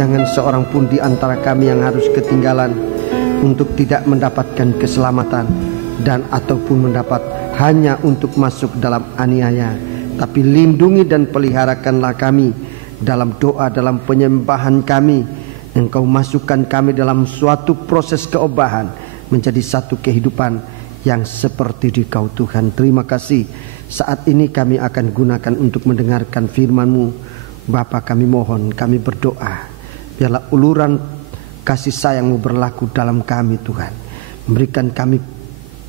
Jangan seorang pun di antara kami yang harus ketinggalan untuk tidak mendapatkan keselamatan dan ataupun mendapat hanya untuk masuk dalam aniaya. Tapi lindungi dan peliharakanlah kami dalam doa, dalam penyembahan kami. Engkau masukkan kami dalam suatu proses keobahan menjadi satu kehidupan yang seperti di Kau Tuhan. Terima kasih. Saat ini kami akan gunakan untuk mendengarkan firman-Mu. Bapa, kami mohon, kami berdoa, biarlah uluran kasih sayang-Mu berlaku dalam kami Tuhan. Memberikan kami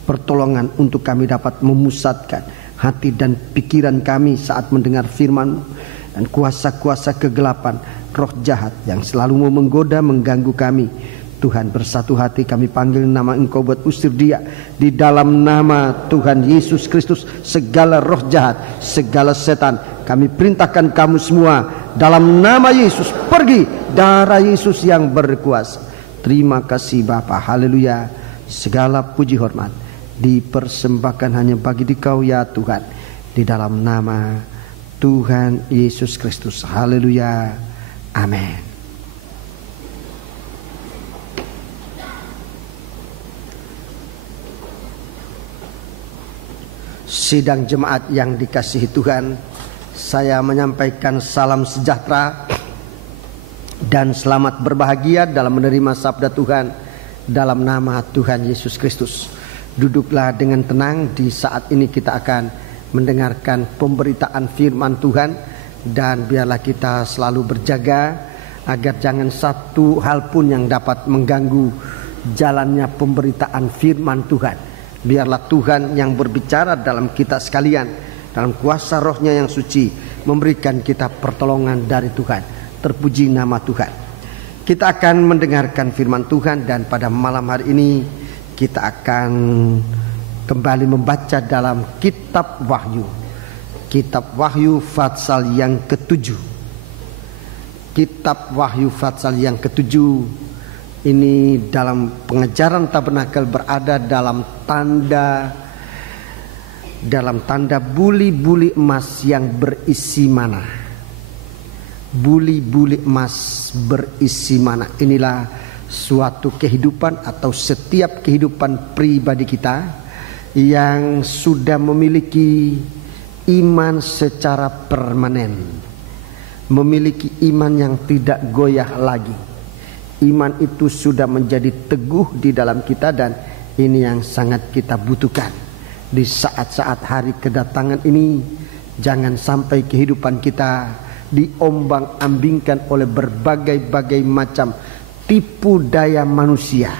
pertolongan untuk kami dapat memusatkan hati dan pikiran kami saat mendengar firman-Mu. Dan kuasa-kuasa kegelapan, roh jahat yang selalu mau menggoda, mengganggu kami, Tuhan, bersatu hati kami panggil nama Engkau buat usir dia. Di dalam nama Tuhan Yesus Kristus, segala roh jahat, segala setan, kami perintahkan kamu semua dalam nama Yesus, pergi. Darah Yesus yang berkuasa. Terima kasih Bapa, haleluya. Segala puji hormat dipersembahkan hanya bagi Dikau ya Tuhan, di dalam nama Tuhan Yesus Kristus, haleluya, amin. Sidang jemaat yang dikasihi Tuhan, saya menyampaikan salam sejahtera dan selamat berbahagia dalam menerima sabda Tuhan dalam nama Tuhan Yesus Kristus. Duduklah dengan tenang. Di saat ini kita akan mendengarkan pemberitaan firman Tuhan, dan biarlah kita selalu berjaga agar jangan satu hal pun yang dapat mengganggu jalannya pemberitaan firman Tuhan. Biarlah Tuhan yang berbicara dalam kita sekalian, dalam kuasa rohnya yang suci, memberikan kita pertolongan dari Tuhan. Terpuji nama Tuhan. Kita akan mendengarkan firman Tuhan, dan pada malam hari ini kita akan kembali membaca dalam kitab Wahyu. Kitab Wahyu pasal yang ke-7. Kitab Wahyu pasal yang ke-7 ini dalam pengajaran tabernakel berada dalam tanda buli-buli emas yang berisi mana. Buli-buli emas berisi mana. Inilah suatu kehidupan atau setiap kehidupan pribadi kita yang sudah memiliki iman secara permanen, memiliki iman yang tidak goyah lagi. Iman itu sudah menjadi teguh di dalam kita, dan ini yang sangat kita butuhkan di saat-saat hari kedatangan ini. Jangan sampai kehidupan kita diombang-ambingkan oleh berbagai-bagai macam tipu daya manusia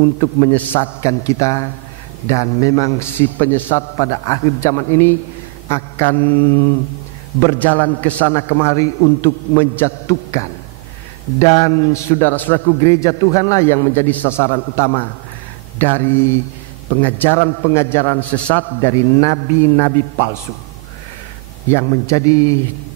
untuk menyesatkan kita. Dan memang si penyesat pada akhir zaman ini akan berjalan ke sana kemari untuk menjatuhkan. Dan saudara-saudaraku, gereja Tuhanlah yang menjadi sasaran utama dari pengajaran-pengajaran sesat dari nabi-nabi palsu. Yang menjadi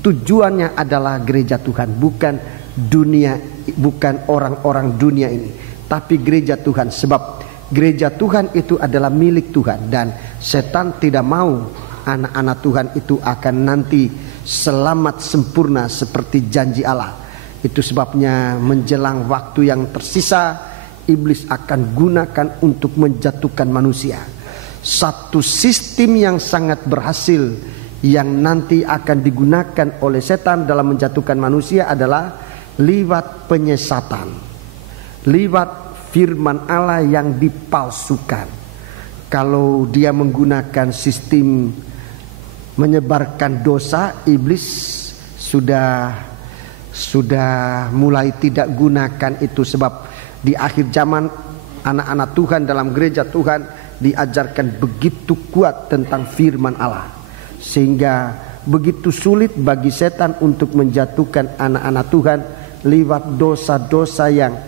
tujuannya adalah gereja Tuhan, bukan dunia, bukan orang-orang dunia ini, tapi gereja Tuhan. Sebab gereja Tuhan itu adalah milik Tuhan, dan setan tidak mau anak-anak Tuhan itu akan nanti selamat sempurna seperti janji Allah. Itu sebabnya menjelang waktu yang tersisa, iblis akan gunakan untuk menjatuhkan manusia. Satu sistem yang sangat berhasil yang nanti akan digunakan oleh setan dalam menjatuhkan manusia adalah lewat penyesatan, lewat firman Allah yang dipalsukan. Kalau dia menggunakan sistem menyebarkan dosa, iblis sudah mulai tidak gunakan itu. Sebab di akhir zaman anak-anak Tuhan dalam gereja Tuhan diajarkan begitu kuat tentang firman Allah, sehingga begitu sulit bagi setan untuk menjatuhkan anak-anak Tuhan lewat dosa-dosa yang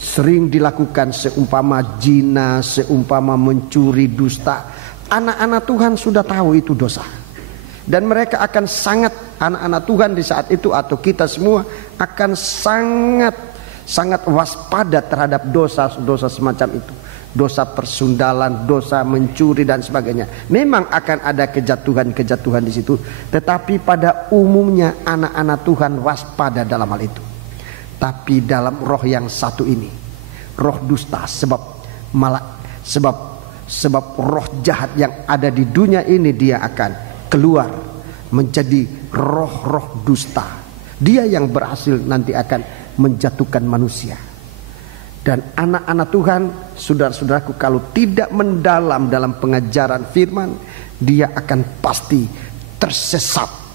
sering dilakukan, seumpama zina, seumpama mencuri, dusta. Anak-anak Tuhan sudah tahu itu dosa, dan mereka akan sangat, anak-anak Tuhan di saat itu atau kita semua akan sangat waspada terhadap dosa-dosa semacam itu. Dosa persundalan, dosa mencuri dan sebagainya. Memang akan ada kejatuhan-kejatuhan di situ, tetapi pada umumnya anak-anak Tuhan waspada dalam hal itu. tapi dalam roh yang satu ini, roh dusta. Sebab roh jahat yang ada di dunia ini dia akan keluar menjadi roh-roh dusta. Dia yang berhasil nanti akan menjatuhkan manusia. Dan anak-anak Tuhan, saudara-saudaraku, kalau tidak mendalam dalam pengajaran firman, dia akan pasti tersesat.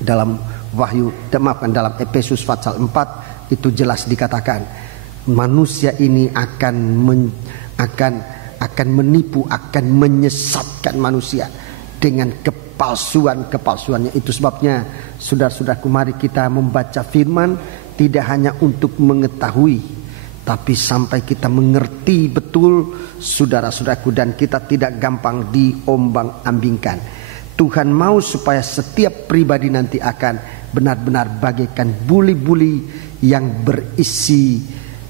Dalam dalam Efesus pasal 4 itu jelas dikatakan manusia ini akan menipu, akan menyesatkan manusia dengan kepalsuannya. Itu sebabnya saudara-saudaraku, mari kita membaca firman tidak hanya untuk mengetahui, tapi sampai kita mengerti betul, saudara-saudaraku, dan kita tidak gampang diombang-ambingkan. Tuhan mau supaya setiap pribadi nanti akan benar-benar bagaikan buli-buli yang berisi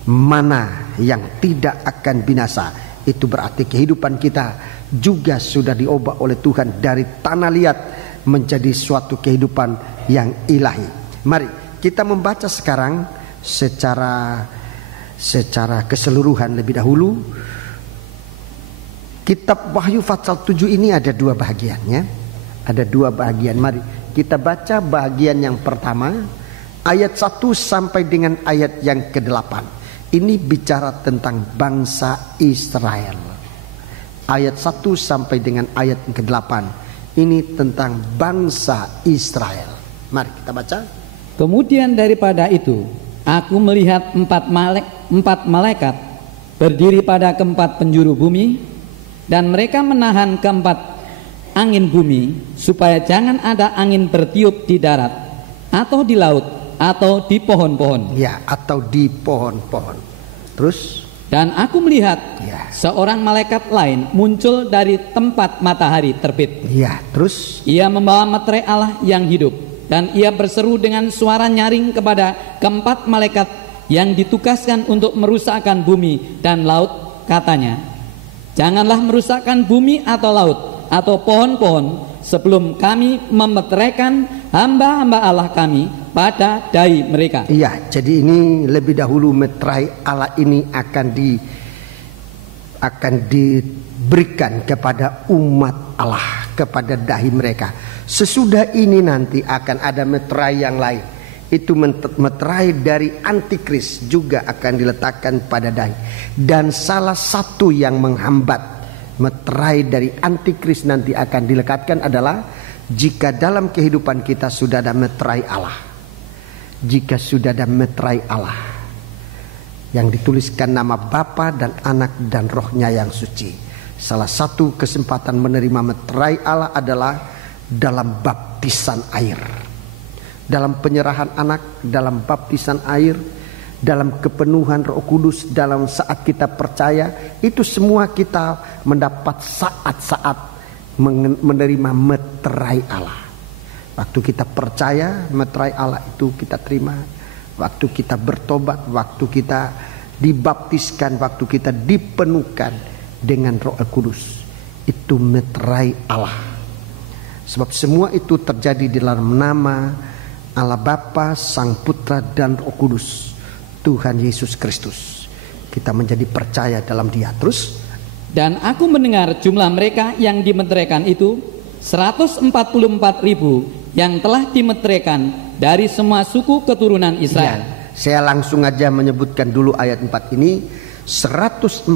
mana yang tidak akan binasa. Itu berarti kehidupan kita juga sudah diubah oleh Tuhan dari tanah liat menjadi suatu kehidupan yang ilahi. Mari kita membaca sekarang secara keseluruhan lebih dahulu. Kitab Wahyu pasal 7 ini ada dua bagiannya. Ada dua bagian. Mari kita baca bagian yang pertama, ayat 1 sampai dengan ayat yang ke-8. Ini bicara tentang bangsa Israel. Ayat 1 sampai dengan ayat yang ke-8. Ini tentang bangsa Israel. Mari kita baca. Kemudian daripada itu, aku melihat empat malaikat berdiri pada keempat penjuru bumi, dan mereka menahan keempat angin bumi, supaya jangan ada angin bertiup di darat, atau di laut, atau di pohon-pohon. Ya, atau di pohon-pohon. Terus? Dan aku melihat seorang malaikat lain muncul dari tempat matahari terbit. Ya, terus? Ia membawa meterai Allah yang hidup, dan ia berseru dengan suara nyaring kepada keempat malaikat yang ditugaskan untuk merusakkan bumi dan laut, katanya, janganlah merusakkan bumi atau laut atau pohon-pohon sebelum kami memeteraikan hamba-hamba Allah kami pada dai mereka. Iya, jadi ini lebih dahulu meterai Allah ini akan diberikan kepada umat Allah, kepada dahi mereka. Sesudah ini nanti akan ada meterai yang lain. Itu meterai dari antikris juga akan diletakkan pada dahi. Dan salah satu yang menghambat meterai dari antikris nanti akan dilekatkan adalah jika dalam kehidupan kita sudah ada meterai Allah. Jika sudah ada meterai Allah yang dituliskan nama Bapa dan Anak dan Rohnya yang suci. Salah satu kesempatan menerima meterai Allah adalah dalam baptisan air, dalam penyerahan anak, dalam baptisan air, dalam kepenuhan Roh Kudus, dalam saat kita percaya. Itu semua kita mendapat saat-saat menerima meterai Allah. Waktu kita percaya, meterai Allah itu kita terima. Waktu kita bertobat, waktu kita dibaptiskan, waktu kita dipenuhkan dengan Roh Kudus, itu meterai Allah. Sebab semua itu terjadi di dalam nama Allah Bapa, Sang Putra dan Roh Kudus, Tuhan Yesus Kristus. Kita menjadi percaya dalam Dia. Terus, dan aku mendengar jumlah mereka yang dimeteraikan itu 144.000 yang telah dimeteraikan dari semua suku keturunan Israel. Ya, saya langsung aja menyebutkan dulu ayat 4 ini. 144.000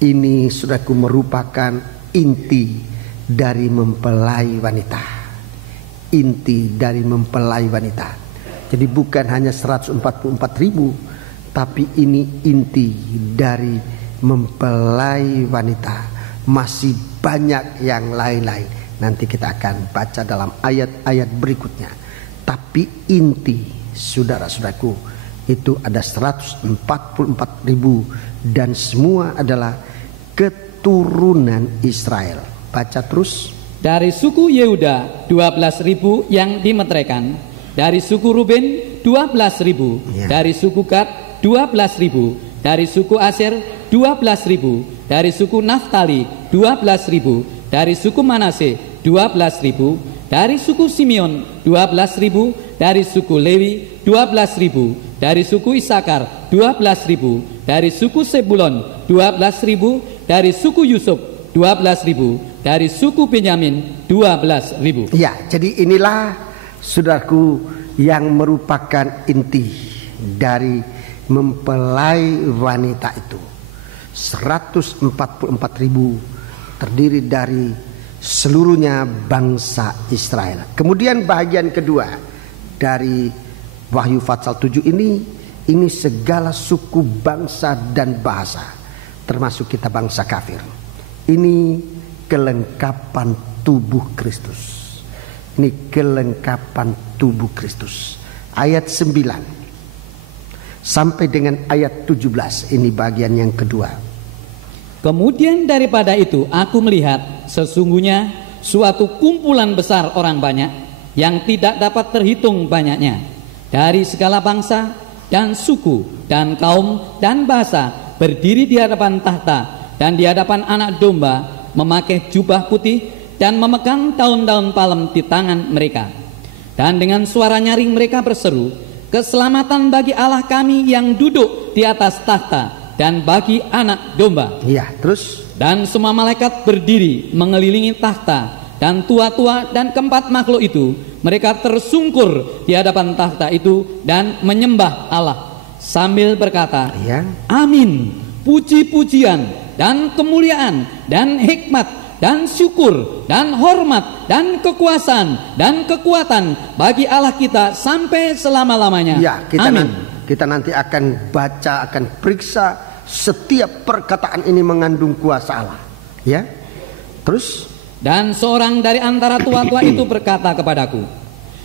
ini, saudaraku, merupakan inti dari mempelai wanita. Inti dari mempelai wanita. Jadi bukan hanya 144.000, tapi ini inti dari mempelai wanita. Masih banyak yang lain-lain. Nanti kita akan baca dalam ayat-ayat berikutnya. Tapi inti, saudara-saudaraku, itu ada 144.000 dan semua adalah keturunan Israel. Baca terus. Dari suku Yehuda 12.000 yang dimeteraikan, dari suku Ruben 12.000, dari suku Gad 12.000, dari suku Aser 12.000, dari suku Naftali 12.000, dari suku Manase 12.000, dari suku Simeon 12.000, dari suku Lewi 12.000, dari suku Isakar 12.000, dari suku Sebulon 12.000, dari suku Yusuf 12.000, dari suku Benyamin 12.000. Ya, jadi inilah saudaraku yang merupakan inti dari mempelai wanita itu. 144.000 terdiri dari seluruhnya bangsa Israel. Kemudian bagian kedua dari Wahyu pasal 7 ini segala suku, bangsa dan bahasa, termasuk kita bangsa kafir. Ini kelengkapan tubuh Kristus. Ini kelengkapan tubuh Kristus. Ayat 9 sampai dengan ayat 17, ini bagian yang kedua. Kemudian daripada itu aku melihat sesungguhnya suatu kumpulan besar orang banyak yang tidak dapat terhitung banyaknya, dari segala bangsa dan suku dan kaum dan bahasa, berdiri di hadapan tahta dan di hadapan Anak Domba, memakai jubah putih dan memegang daun-daun palem di tangan mereka. Dan dengan suara nyaring mereka berseru, keselamatan bagi Allah kami yang duduk di atas tahta dan bagi Anak Domba. Ya, terus. Dan semua malaikat berdiri mengelilingi tahta, dan tua-tua dan keempat makhluk itu, mereka tersungkur di hadapan tahta itu dan menyembah Allah sambil berkata, Ya. Amin, puji-pujian dan kemuliaan dan hikmat dan syukur dan hormat dan kekuasaan dan kekuatan bagi Allah kita sampai selama-lamanya. Ya, Amin. Kita nanti akan baca, akan periksa setiap perkataan ini mengandung kuasa Allah. Ya. Terus. Dan seorang dari antara tua-tua itu berkata kepadaku,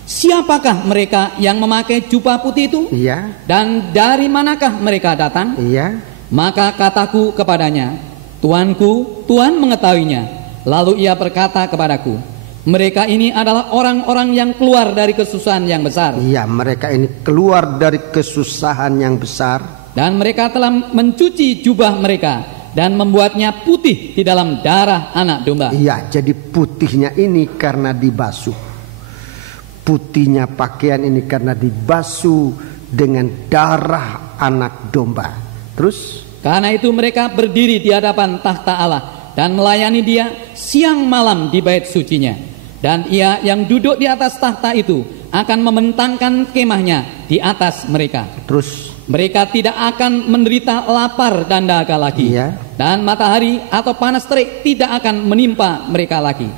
siapakah mereka yang memakai jubah putih itu? Iya. Dan dari manakah mereka datang? Iya. Maka kataku kepadanya, Tuanku, Tuhan mengetahuinya. Lalu ia berkata kepadaku, mereka ini adalah orang-orang yang keluar dari kesusahan yang besar. Iya, mereka ini keluar dari kesusahan yang besar. Dan mereka telah mencuci jubah mereka dan membuatnya putih di dalam darah Anak Domba. Iya, jadi putihnya ini karena dibasuh. Putihnya pakaian ini karena dibasuh dengan darah Anak Domba. Terus? Karena itu mereka berdiri di hadapan tahta Allah dan melayani Dia siang malam di bait sucinya. Dan Ia yang duduk di atas tahta itu akan membentangkan kemahnya di atas mereka. Terus? Mereka tidak akan menderita lapar dan dahaga lagi. Iya. Dan matahari atau panas terik tidak akan menimpa mereka lagi.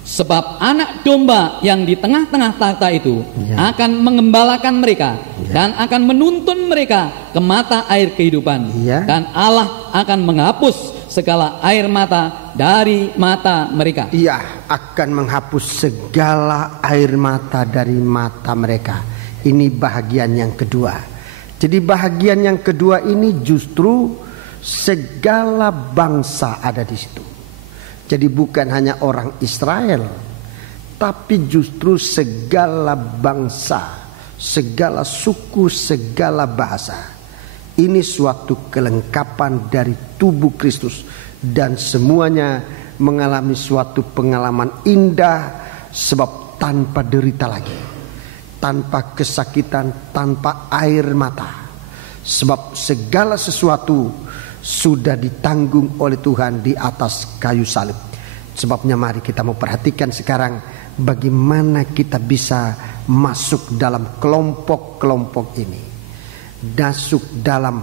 Sebab Anak Domba yang di tengah-tengah tahta itu akan mengembalakan mereka dan akan menuntun mereka ke mata air kehidupan. Dan Allah akan menghapus segala air mata dari mata mereka. Iya, akan menghapus segala air mata dari mata mereka. Ini bahagian yang kedua. Jadi bahagian yang kedua ini justru segala bangsa ada di situ. Jadi bukan hanya orang Israel, tapi justru segala bangsa, segala suku, segala bahasa. Ini suatu kelengkapan dari tubuh Kristus, dan semuanya mengalami suatu pengalaman indah sebab tanpa derita lagi, tanpa kesakitan, tanpa air mata. Sebab segala sesuatu sudah ditanggung oleh Tuhan di atas kayu salib. Sebabnya mari kita mau perhatikan sekarang bagaimana kita bisa masuk dalam kelompok-kelompok ini. Masuk dalam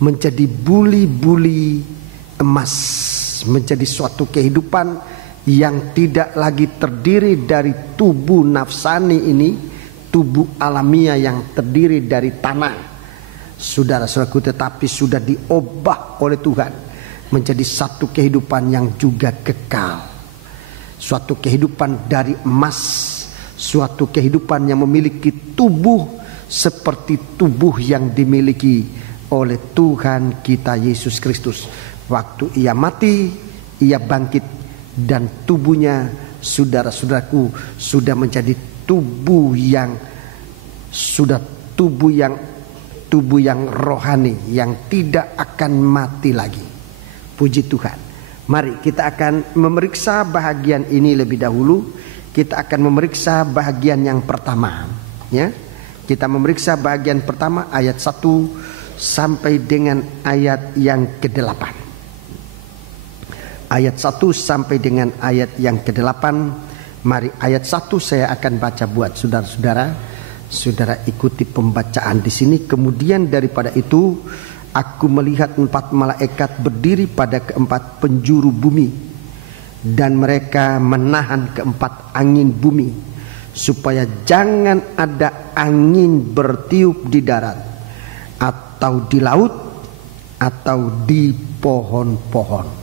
menjadi buli-buli emas, menjadi suatu kehidupan yang tidak lagi terdiri dari tubuh nafsani ini, tubuh alamiah yang terdiri dari tanah, saudara-saudaraku, tetapi sudah diubah oleh Tuhan menjadi satu kehidupan yang juga kekal, suatu kehidupan dari emas, suatu kehidupan yang memiliki tubuh seperti tubuh yang dimiliki oleh Tuhan kita Yesus Kristus. Waktu Ia mati, Ia bangkit, dan tubuhnya, saudara-saudaraku, sudah menjadi tubuh yang tubuh yang rohani, yang tidak akan mati lagi. Puji Tuhan. Mari kita akan memeriksa bahagian ini lebih dahulu. Kita akan memeriksa bahagian yang pertama. Ya, kita memeriksa bagian pertama ayat 1 sampai dengan ayat yang ke-8. Ayat 1 sampai dengan ayat yang ke-8. Mari ayat 1 saya akan baca buat saudara-saudara. Saudara ikuti pembacaan di sini. Kemudian daripada itu, aku melihat 4 malaikat berdiri pada keempat penjuru bumi, dan mereka menahan keempat angin bumi, supaya jangan ada angin bertiup di darat, atau di laut, atau di pohon-pohon.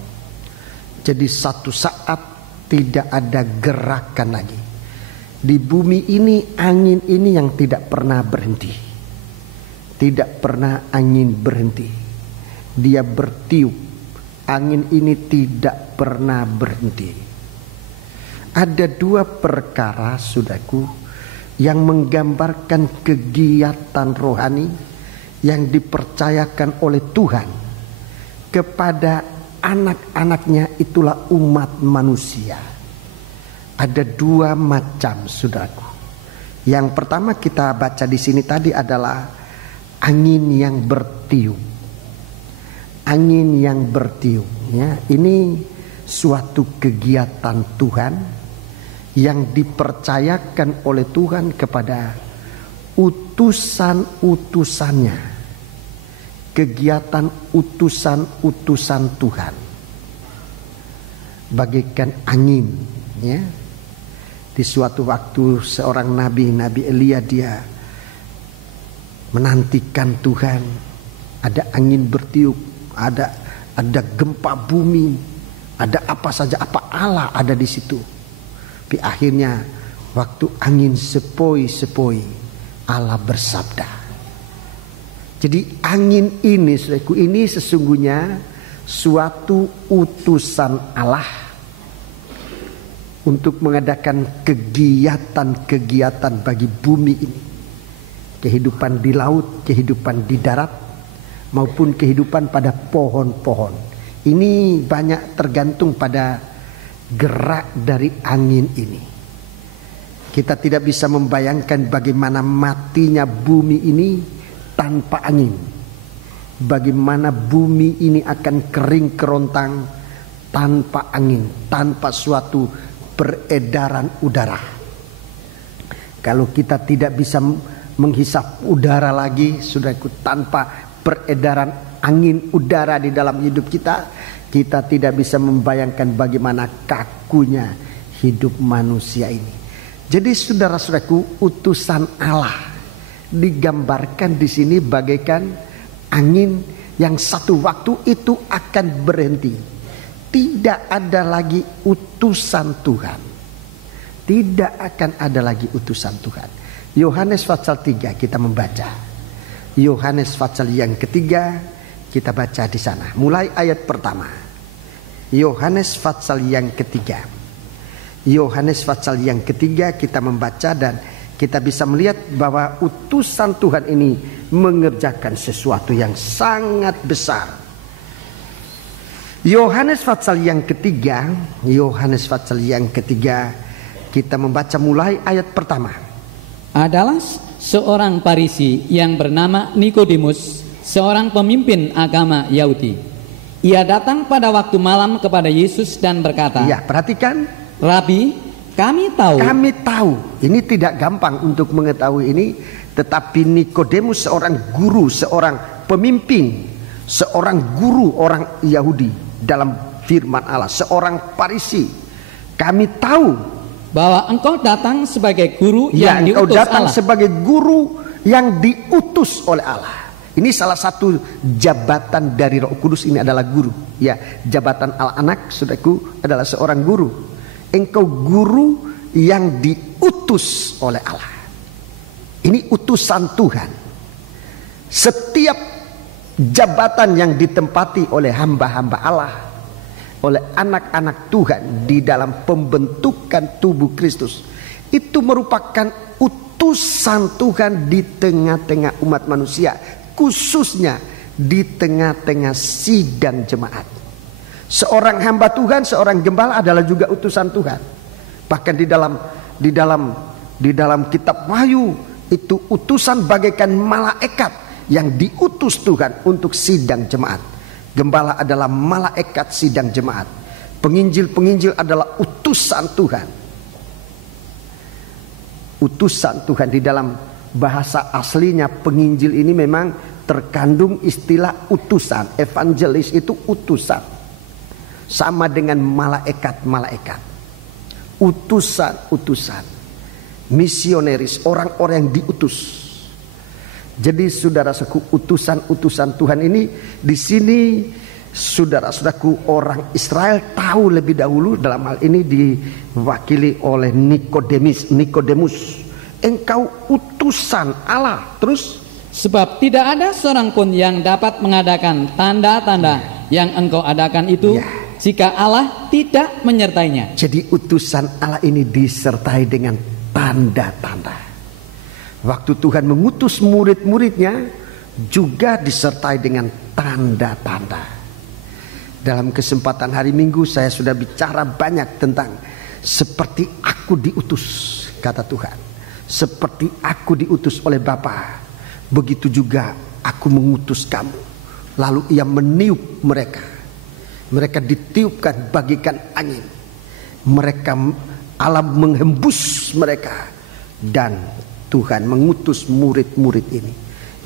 Jadi satu saat tidak ada gerakan lagi di bumi ini. Angin ini yang tidak pernah berhenti, tidak pernah angin berhenti. Dia bertiup, angin ini tidak pernah berhenti. Ada 2 perkara, saudaraku, yang menggambarkan kegiatan rohani yang dipercayakan oleh Tuhan kepada anak-anaknya, itulah umat manusia. Ada 2 macam, saudaraku. Yang pertama kita baca di sini tadi adalah angin yang bertiup. Angin yang bertiup, ya. Ini suatu kegiatan Tuhan yang dipercayakan oleh Tuhan kepada utusan-utusannya. Kegiatan utusan-utusan Tuhan bagaikan angin, ya. Di suatu waktu seorang nabi Elia, dia menantikan Tuhan. Ada angin bertiup, ada gempa bumi, ada apa saja, apa Allah ada di situ. Tapi akhirnya waktu angin sepoi-sepoi, Allah bersabda. Jadi angin ini, saudaraku, ini sesungguhnya suatu utusan Allah untuk mengadakan kegiatan-kegiatan bagi bumi ini. Kehidupan di laut, kehidupan di darat, maupun kehidupan pada pohon-pohon. Ini banyak tergantung pada gerak dari angin ini. Kita tidak bisa membayangkan bagaimana matinya bumi ini tanpa angin. Bagaimana bumi ini akan kering kerontang tanpa angin, tanpa suatu peredaran udara. Kalau kita tidak bisa menghisap udara lagi, saudaraku, tanpa peredaran angin udara di dalam hidup kita, kita tidak bisa membayangkan bagaimana kakunya hidup manusia ini. Jadi saudara-saudaraku, utusan Allah digambarkan di sini bagaikan angin yang satu waktu itu akan berhenti. Tidak ada lagi utusan Tuhan. Tidak akan ada lagi utusan Tuhan. Yohanes pasal 3 kita membaca. Yohanes pasal yang ketiga kita baca di sana. Mulai ayat pertama. Yohanes pasal yang ketiga. Yohanes pasal yang ketiga kita membaca dan kita bisa melihat bahwa utusan Tuhan ini mengerjakan sesuatu yang sangat besar. Yohanes pasal yang ketiga, Yohanes pasal yang ketiga kita membaca mulai ayat pertama. Adalah seorang Farisi yang bernama Nikodemus, seorang pemimpin agama Yahudi. Ia datang pada waktu malam kepada Yesus dan berkata, ya, perhatikan, Rabi, kami tahu. Ini tidak gampang untuk mengetahui ini. Tetapi Nikodemus seorang guru, seorang pemimpin, seorang guru orang Yahudi dalam firman Allah, seorang Farisi. Kami tahu bahwa engkau datang sebagai guru yang diutus Allah. Engkau datang sebagai guru yang diutus oleh Allah. Ini salah satu jabatan dari Roh Kudus, ini adalah guru. Ya, jabatan Al-Anak, saudaraku, adalah seorang guru. Engkau guru yang diutus oleh Allah. Ini utusan Tuhan. Setiap jabatan yang ditempati oleh hamba-hamba Allah, oleh anak-anak Tuhan di dalam pembentukan tubuh Kristus, itu merupakan utusan Tuhan di tengah-tengah umat manusia, khususnya di tengah-tengah sidang jemaat. Seorang hamba Tuhan, seorang gembala adalah juga utusan Tuhan. Bahkan di dalam kitab Wahyu Itu utusan bagaikan malaikat yang diutus Tuhan untuk sidang jemaat. Gembala adalah malaikat sidang jemaat. Penginjil-penginjil adalah utusan Tuhan. Utusan Tuhan. Di dalam bahasa aslinya penginjil ini memang terkandung istilah utusan. Evangelis itu utusan. Sama dengan malaikat-malaikat. Utusan-utusan. Misionaris, orang-orang yang diutus. Jadi saudara-saudaraku, utusan-utusan Tuhan ini di sini saudara-saudaraku orang Israel tahu lebih dahulu, dalam hal ini diwakili oleh Nikodemus. Engkau utusan Allah. Terus, sebab tidak ada seorang pun yang dapat mengadakan tanda-tanda yang engkau adakan itu jika Allah tidak menyertainya. Jadi utusan Allah ini disertai dengan tanda-tanda. Waktu Tuhan mengutus murid-muridnya juga disertai dengan tanda-tanda. Dalam kesempatan hari Minggu saya sudah bicara banyak tentang seperti aku diutus, kata Tuhan. Seperti aku diutus oleh Bapa, begitu juga aku mengutus kamu. Lalu ia meniup mereka. Mereka ditiupkan bagikan angin. Mereka, alam menghembus mereka. Dan Tuhan mengutus murid-murid ini.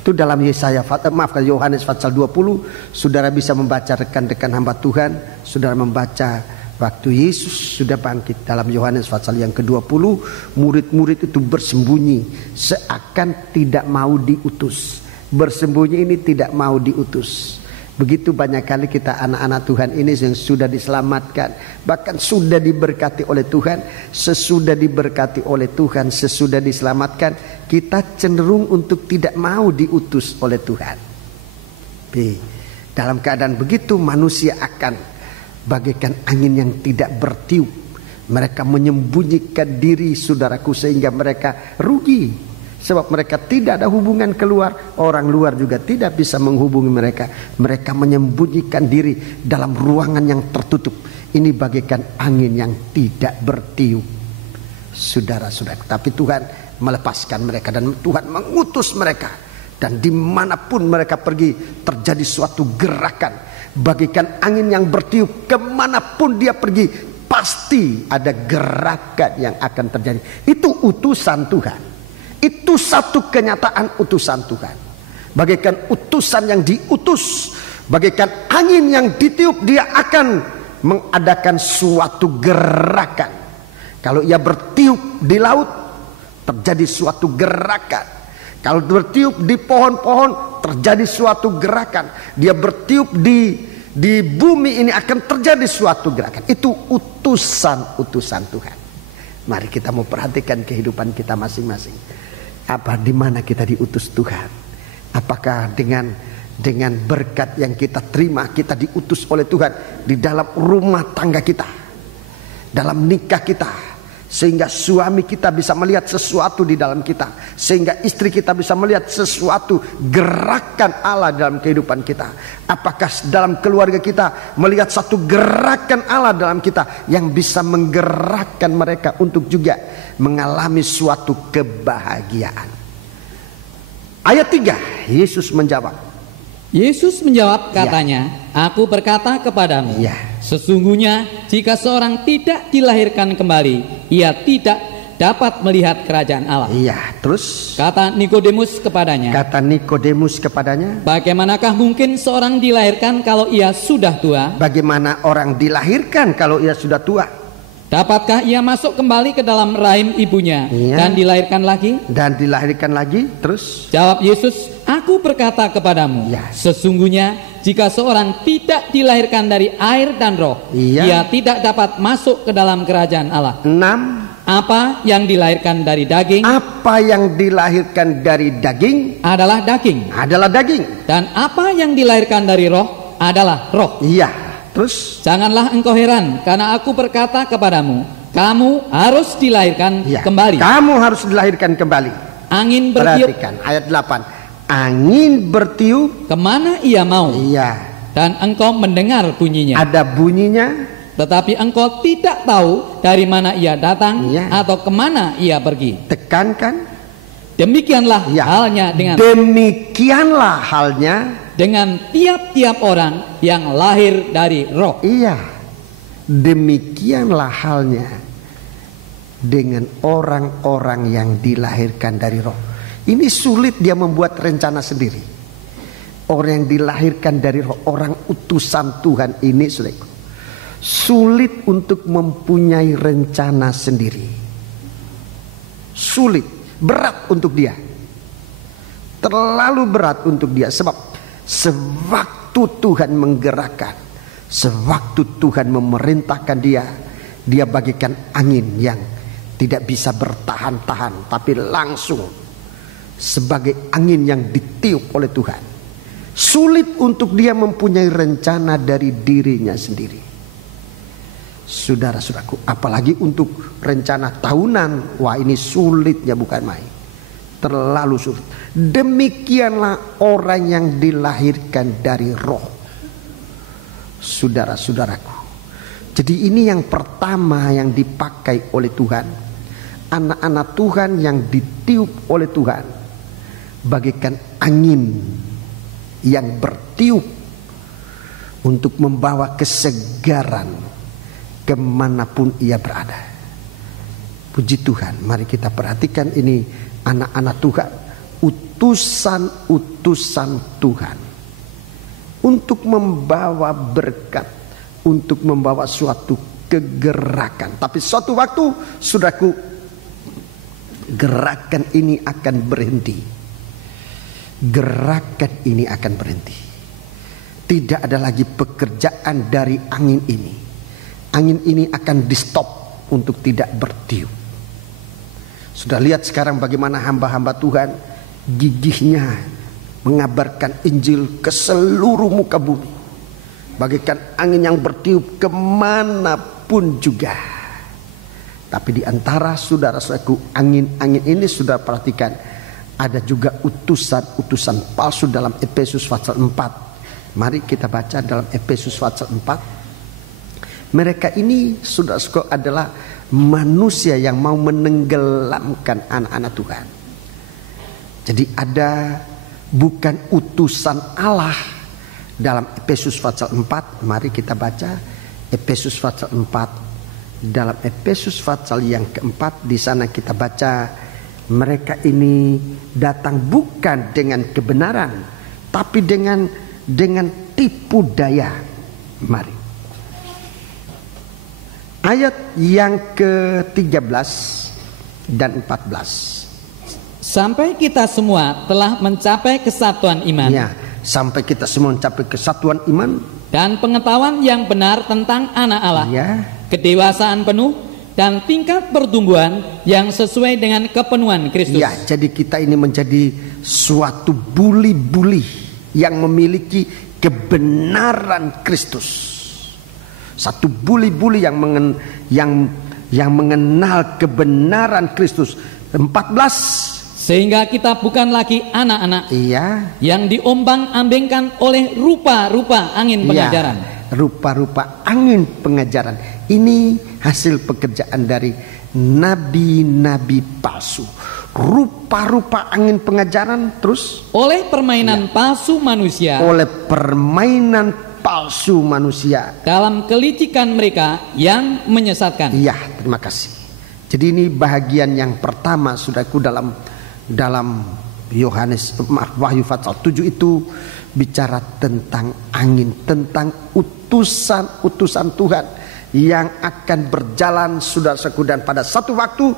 Itu dalam Yohanes pasal 20. Saudara bisa membaca, rekan-rekan hamba Tuhan, saudara membaca waktu Yesus sudah bangkit. Dalam Yohanes pasal yang ke-20, murid-murid itu bersembunyi seakan tidak mau diutus. Bersembunyi ini tidak mau diutus. Begitu banyak kali kita anak-anak Tuhan ini yang sudah diselamatkan, bahkan sudah diberkati oleh Tuhan. Sesudah diberkati oleh Tuhan, sesudah diselamatkan, kita cenderung untuk tidak mau diutus oleh Tuhan. Dalam keadaan begitu, manusia akan bagaikan angin yang tidak bertiup. Mereka menyembunyikan diri, saudaraku, sehingga mereka rugi. Sebab mereka tidak ada hubungan keluar. Orang luar juga tidak bisa menghubungi mereka. Mereka menyembunyikan diri dalam ruangan yang tertutup. Ini bagaikan angin yang tidak bertiup, saudara-saudara. Tapi Tuhan melepaskan mereka dan Tuhan mengutus mereka. Dan dimanapun mereka pergi, terjadi suatu gerakan bagaikan angin yang bertiup. Kemanapun dia pergi, pasti ada gerakan yang akan terjadi. Itu utusan Tuhan. Itu satu kenyataan utusan Tuhan. Bagaikan utusan yang diutus, bagaikan angin yang ditiup, dia akan mengadakan suatu gerakan. Kalau ia bertiup di laut, terjadi suatu gerakan. Kalau bertiup di pohon-pohon, terjadi suatu gerakan. Dia bertiup di bumi ini, akan terjadi suatu gerakan. Itu utusan-utusan Tuhan. Mari kita mau perhatikan kehidupan kita masing-masing. Apa, di mana kita diutus Tuhan? Apakah dengan berkat yang kita terima, kita diutus oleh Tuhan di dalam rumah tangga kita, dalam nikah kita, sehingga suami kita bisa melihat sesuatu di dalam kita, sehingga istri kita bisa melihat sesuatu gerakan Allah dalam kehidupan kita. Apakah dalam keluarga kita melihat satu gerakan Allah dalam kita yang bisa menggerakkan mereka untuk juga mengalami suatu kebahagiaan. Ayat 3, Yesus menjawab. Yesus menjawab katanya, aku berkata kepadamu, sesungguhnya jika seorang tidak dilahirkan kembali, ia tidak dapat melihat kerajaan Allah. Terus kata Nikodemus kepadanya. Bagaimanakah mungkin seorang dilahirkan kalau ia sudah tua? Bagaimana orang dilahirkan kalau ia sudah tua? Dapatkah ia masuk kembali ke dalam rahim ibunya dan dilahirkan lagi? Terus jawab Yesus, aku berkata kepadamu, sesungguhnya jika seorang tidak dilahirkan dari air dan roh, ia tidak dapat masuk ke dalam kerajaan Allah. 6. Apa yang dilahirkan dari daging? Adalah daging. Dan apa yang dilahirkan dari roh adalah roh. Terus janganlah engkau heran karena aku berkata kepadamu, kamu harus dilahirkan kembali. Angin bertiup. Perhatikan ayat 8. Angin bertiup kemana ia mau. Dan engkau mendengar bunyinya. Ada bunyinya. Tetapi engkau tidak tahu dari mana ia datang atau kemana ia pergi. Tekankan. Demikianlah halnya dengan tiap-tiap orang yang lahir dari roh. Iya, demikianlah halnya dengan orang-orang yang dilahirkan dari roh. Ini sulit dia membuat rencana sendiri. Orang yang dilahirkan dari roh, orang utusan Tuhan ini sulit untuk mempunyai rencana sendiri. Sulit, berat untuk dia. Terlalu berat untuk dia. Sebab sewaktu Tuhan menggerakkan, sewaktu Tuhan memerintahkan dia, dia bagikan angin yang tidak bisa bertahan-tahan, tapi langsung sebagai angin yang ditiup oleh Tuhan. Sulit untuk dia mempunyai rencana dari dirinya sendiri. Saudara-saudaraku, apalagi untuk rencana tahunan, wah ini sulitnya bukan main. Terlalu sulit. Demikianlah orang yang dilahirkan dari roh. Saudara-saudaraku, jadi ini yang pertama yang dipakai oleh Tuhan. Anak-anak Tuhan yang ditiup oleh Tuhan bagaikan angin yang bertiup untuk membawa kesegaran kemanapun ia berada. Puji Tuhan, mari kita perhatikan ini anak-anak Tuhan, utusan-utusan Tuhan untuk membawa berkat, untuk membawa suatu kegerakan. Tapi suatu waktu, saudaraku, gerakan ini akan berhenti. Gerakan ini akan berhenti. Tidak ada lagi pekerjaan dari angin ini. Angin ini akan di stop untuk tidak bertiup. Sudah lihat sekarang bagaimana hamba-hamba Tuhan gigihnya mengabarkan Injil ke seluruh muka bumi. Bagaikan angin yang bertiup kemanapun juga. Tapi di antara saudara-saudaraku, angin-angin ini sudah perhatikan, ada juga utusan-utusan palsu dalam Efesus pasal 4. Mari kita baca dalam Efesus pasal 4. Mereka ini saudara-saudaraku adalah manusia yang mau menenggelamkan anak-anak Tuhan. Jadi ada bukan utusan Allah dalam Efesus pasal 4. Mari kita baca Efesus pasal 4. Dalam Efesus pasal yang keempat, di sana kita baca, mereka ini datang bukan dengan kebenaran, tapi dengan tipu daya. Mari. Ayat yang ke-13 dan 14. Sampai kita semua telah mencapai kesatuan iman. Ya, sampai kita semua mencapai kesatuan iman dan pengetahuan yang benar tentang anak Allah. Ya. Kedewasaan penuh dan tingkat pertumbuhan yang sesuai dengan kepenuhan Kristus. Ya, jadi kita ini menjadi suatu buli-buli yang memiliki kebenaran Kristus. Satu buli-buli yang mengenal kebenaran Kristus. 14. Sehingga kita bukan lagi anak-anak, iya, yang diombang-ambingkan oleh rupa-rupa angin pengajaran. Ya, rupa-rupa angin pengajaran. Ini hasil pekerjaan dari nabi-nabi palsu. Rupa-rupa angin pengajaran, terus oleh permainan palsu manusia. Oleh permainan palsu manusia dalam kelicikan mereka yang menyesatkan. Iya, terima kasih. Jadi ini bahagian yang pertama, saudaraku, dalam Yohanes Wahyu pasal 7 itu bicara tentang angin, tentang utusan-utusan Tuhan yang akan berjalan, saudara-saudaraku, dan pada satu waktu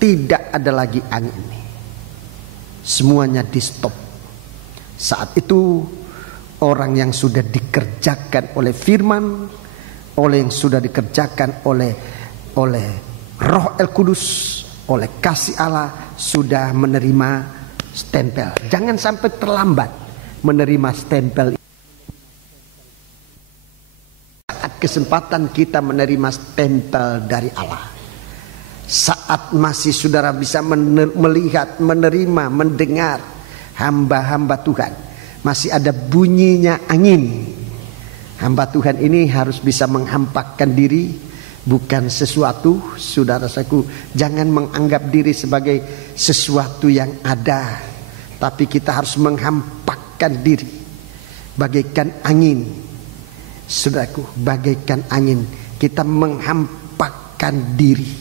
tidak ada lagi angin ini. Semuanya di stop. Saat itu orang yang sudah dikerjakan oleh firman, oleh yang sudah dikerjakan oleh Roh El Kudus, oleh kasih Allah, sudah menerima stempel. Jangan sampai terlambat menerima stempel. Saat kesempatan kita menerima stempel dari Allah, saat masih saudara bisa melihat, menerima, mendengar hamba-hamba Tuhan, masih ada bunyinya angin, hamba Tuhan ini harus bisa menghampakkan diri, bukan sesuatu. Saudara-saudaraku, jangan menganggap diri sebagai sesuatu yang ada, tapi kita harus menghampakkan diri bagaikan angin. Saudaraku, bagaikan angin, kita menghampakkan diri,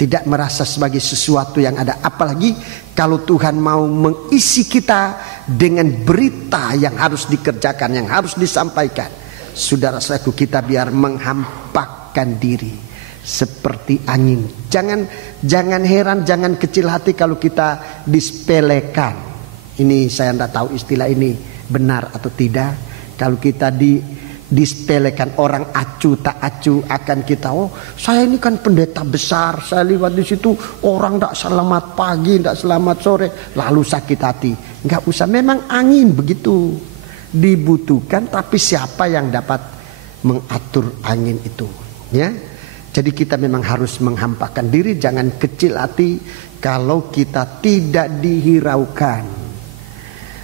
tidak merasa sebagai sesuatu yang ada. Apalagi kalau Tuhan mau mengisi kita dengan berita yang harus dikerjakan, yang harus disampaikan. Saudara-saudaraku, kita biar menghampakkan diri seperti angin. Jangan heran, jangan kecil hati kalau kita disepelekan. Ini saya tidak tahu istilah ini benar atau tidak. Kalau kita disepelekan, orang acu tak acu akan kita, oh saya ini kan pendeta besar, saya lihat di situ orang tidak selamat pagi, tidak selamat sore, lalu sakit hati. Enggak usah, memang angin begitu dibutuhkan, tapi siapa yang dapat mengatur angin itu, ya? Jadi kita memang harus menghampakkan diri, jangan kecil hati kalau kita tidak dihiraukan.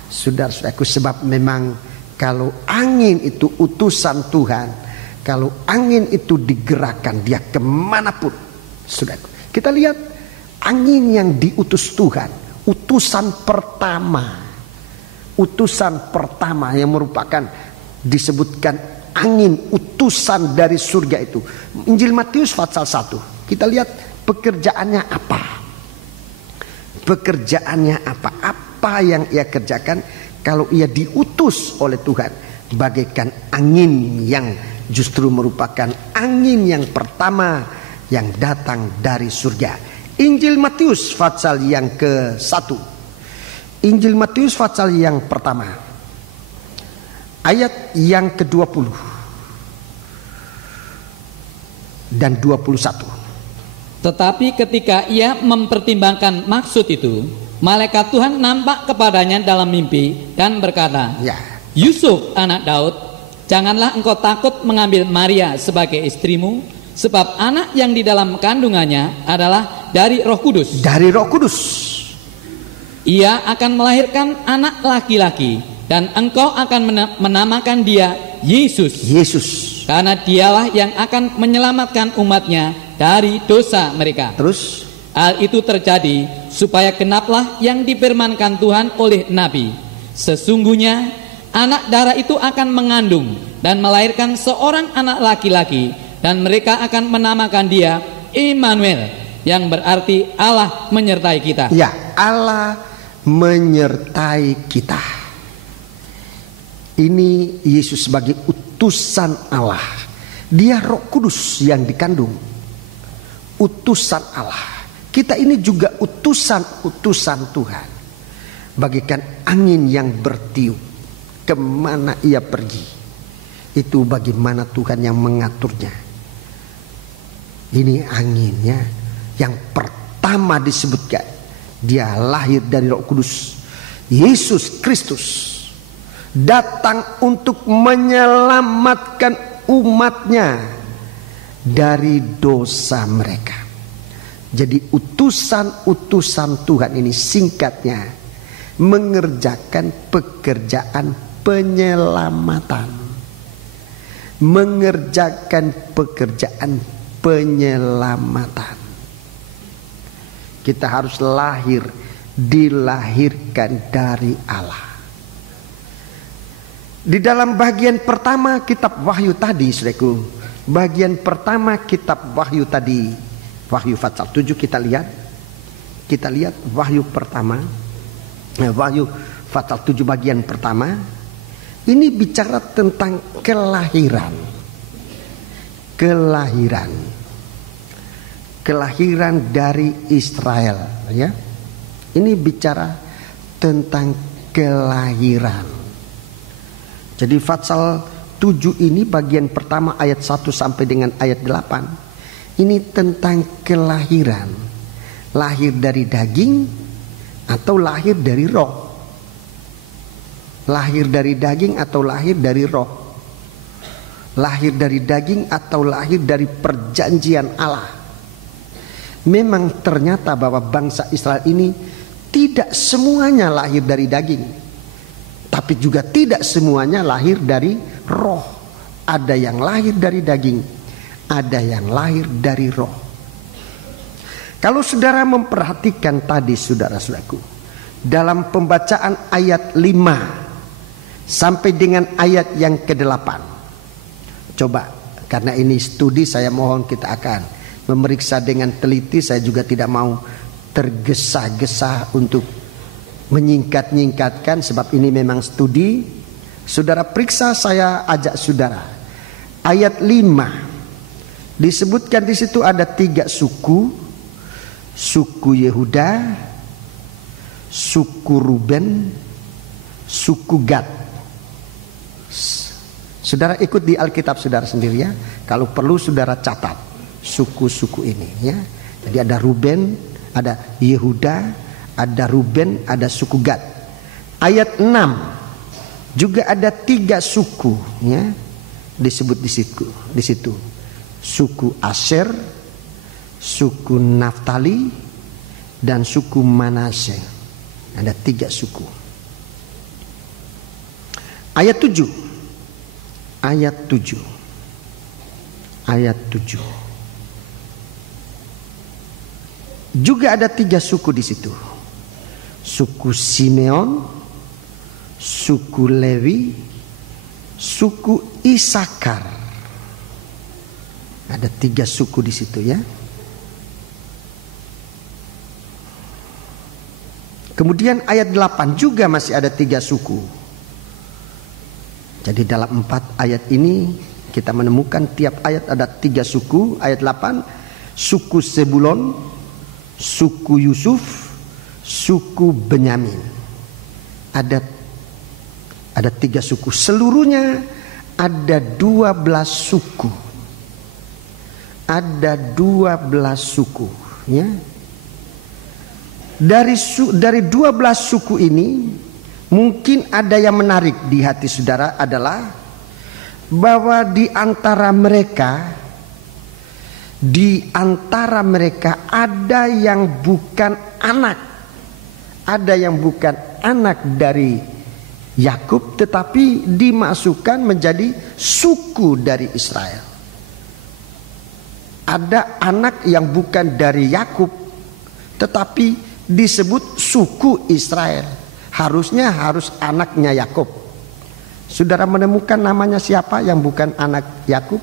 Saudara-saudaraku, sebab memang kalau angin itu utusan Tuhan, kalau angin itu digerakkan, dia kemanapun. Saudaraku, kita lihat angin yang diutus Tuhan, utusan pertama yang merupakan disebutkan angin utusan dari surga itu. Injil Matius pasal 1. Kita lihat pekerjaannya apa. Pekerjaannya apa? Apa yang ia kerjakan kalau ia diutus oleh Tuhan? Bagaikan angin yang justru merupakan angin yang pertama yang datang dari surga. Injil Matius pasal yang ke-1. Injil Matius pasal yang pertama, ayat yang ke-20 dan 21. Tetapi ketika ia mempertimbangkan maksud itu, malaikat Tuhan nampak kepadanya dalam mimpi dan berkata, ya. Yusuf anak Daud, janganlah engkau takut mengambil Maria sebagai istrimu, sebab anak yang di dalam kandungannya adalah dari Roh Kudus. Dari Roh Kudus. Ia akan melahirkan anak laki-laki, dan engkau akan menamakan dia Yesus. Yesus. Karena dialah yang akan menyelamatkan umatnya dari dosa mereka. Terus? Hal itu terjadi supaya genaplah yang difirmankan Tuhan oleh Nabi. Sesungguhnya anak darah itu akan mengandung dan melahirkan seorang anak laki-laki, dan mereka akan menamakan dia Immanuel, yang berarti Allah menyertai kita. Ya, Allah menyertai kita. Ini Yesus sebagai utusan Allah. Dia Roh Kudus yang dikandung. Utusan Allah. Kita ini juga utusan Tuhan. Bagaikan angin yang bertiup, kemana ia pergi, itu bagaimana Tuhan yang mengaturnya. Ini anginnya yang pertama disebutkan. Dia lahir dari Roh Kudus. Yesus Kristus datang untuk menyelamatkan umatnya dari dosa mereka. Jadi utusan-utusan Tuhan ini singkatnya mengerjakan pekerjaan penyelamatan. Mengerjakan pekerjaan penyelamatan. Kita harus dilahirkan dari Allah. Di dalam bagian pertama kitab Wahyu tadi, saudaraku, bagian pertama kitab Wahyu tadi, Wahyu pasal 7, kita lihat Wahyu pertama, Wahyu pasal 7 bagian pertama, ini bicara tentang kelahiran dari Israel, ya. Ini bicara tentang kelahiran. Jadi pasal 7 ini bagian pertama ayat 1 sampai dengan ayat 8. Ini tentang kelahiran. Lahir dari daging atau lahir dari roh. Lahir dari daging atau lahir dari roh. Lahir dari daging atau lahir dari perjanjian Allah. Memang ternyata bahwa bangsa Israel ini tidak semuanya lahir dari daging. Tapi juga tidak semuanya lahir dari roh. Ada yang lahir dari daging, ada yang lahir dari roh. Kalau saudara memperhatikan tadi saudara-saudaraku, dalam pembacaan ayat 5 sampai dengan ayat yang ke-8. Coba, karena ini studi, saya mohon kita akan memeriksa dengan teliti. Saya juga tidak mau tergesa-gesa untuk menyingkat-nyingkatkan, sebab ini memang studi. Saudara periksa, saya ajak saudara. Ayat 5 disebutkan di situ ada 3 suku. Suku Yehuda, suku Ruben, suku Gad. Saudara ikut di Alkitab saudara sendiri ya. Kalau perlu saudara catat suku-suku ini ya. Jadi ada Ruben, ada Yehuda, ada Ruben, ada suku Gad. Ayat 6 juga ada 3 suku ya, disebut di situ. Suku Asher, suku Naftali, dan suku Manase. Ada 3 suku. Ayat 7. Juga ada 3 suku di situ. Suku Simeon, suku Lewi, suku Isakar. Ada 3 suku di situ ya. Kemudian ayat 8 juga masih ada 3 suku. Jadi dalam 4 ayat ini kita menemukan tiap ayat ada 3 suku. Ayat 8, suku Sebulon, suku Yusuf, suku Benyamin. Ada 3 suku. Seluruhnya ada 12 suku. Ada 12 suku ya. Dari 12 suku ini, mungkin ada yang menarik di hati saudara adalah bahwa di antara mereka ada yang bukan anak. Ada yang bukan anak dari Yakub, tetapi dimasukkan menjadi suku dari Israel. Ada anak yang bukan dari Yakub, tetapi disebut suku Israel. Harusnya harus anaknya Yakub. Saudara menemukan namanya siapa yang bukan anak Yakub?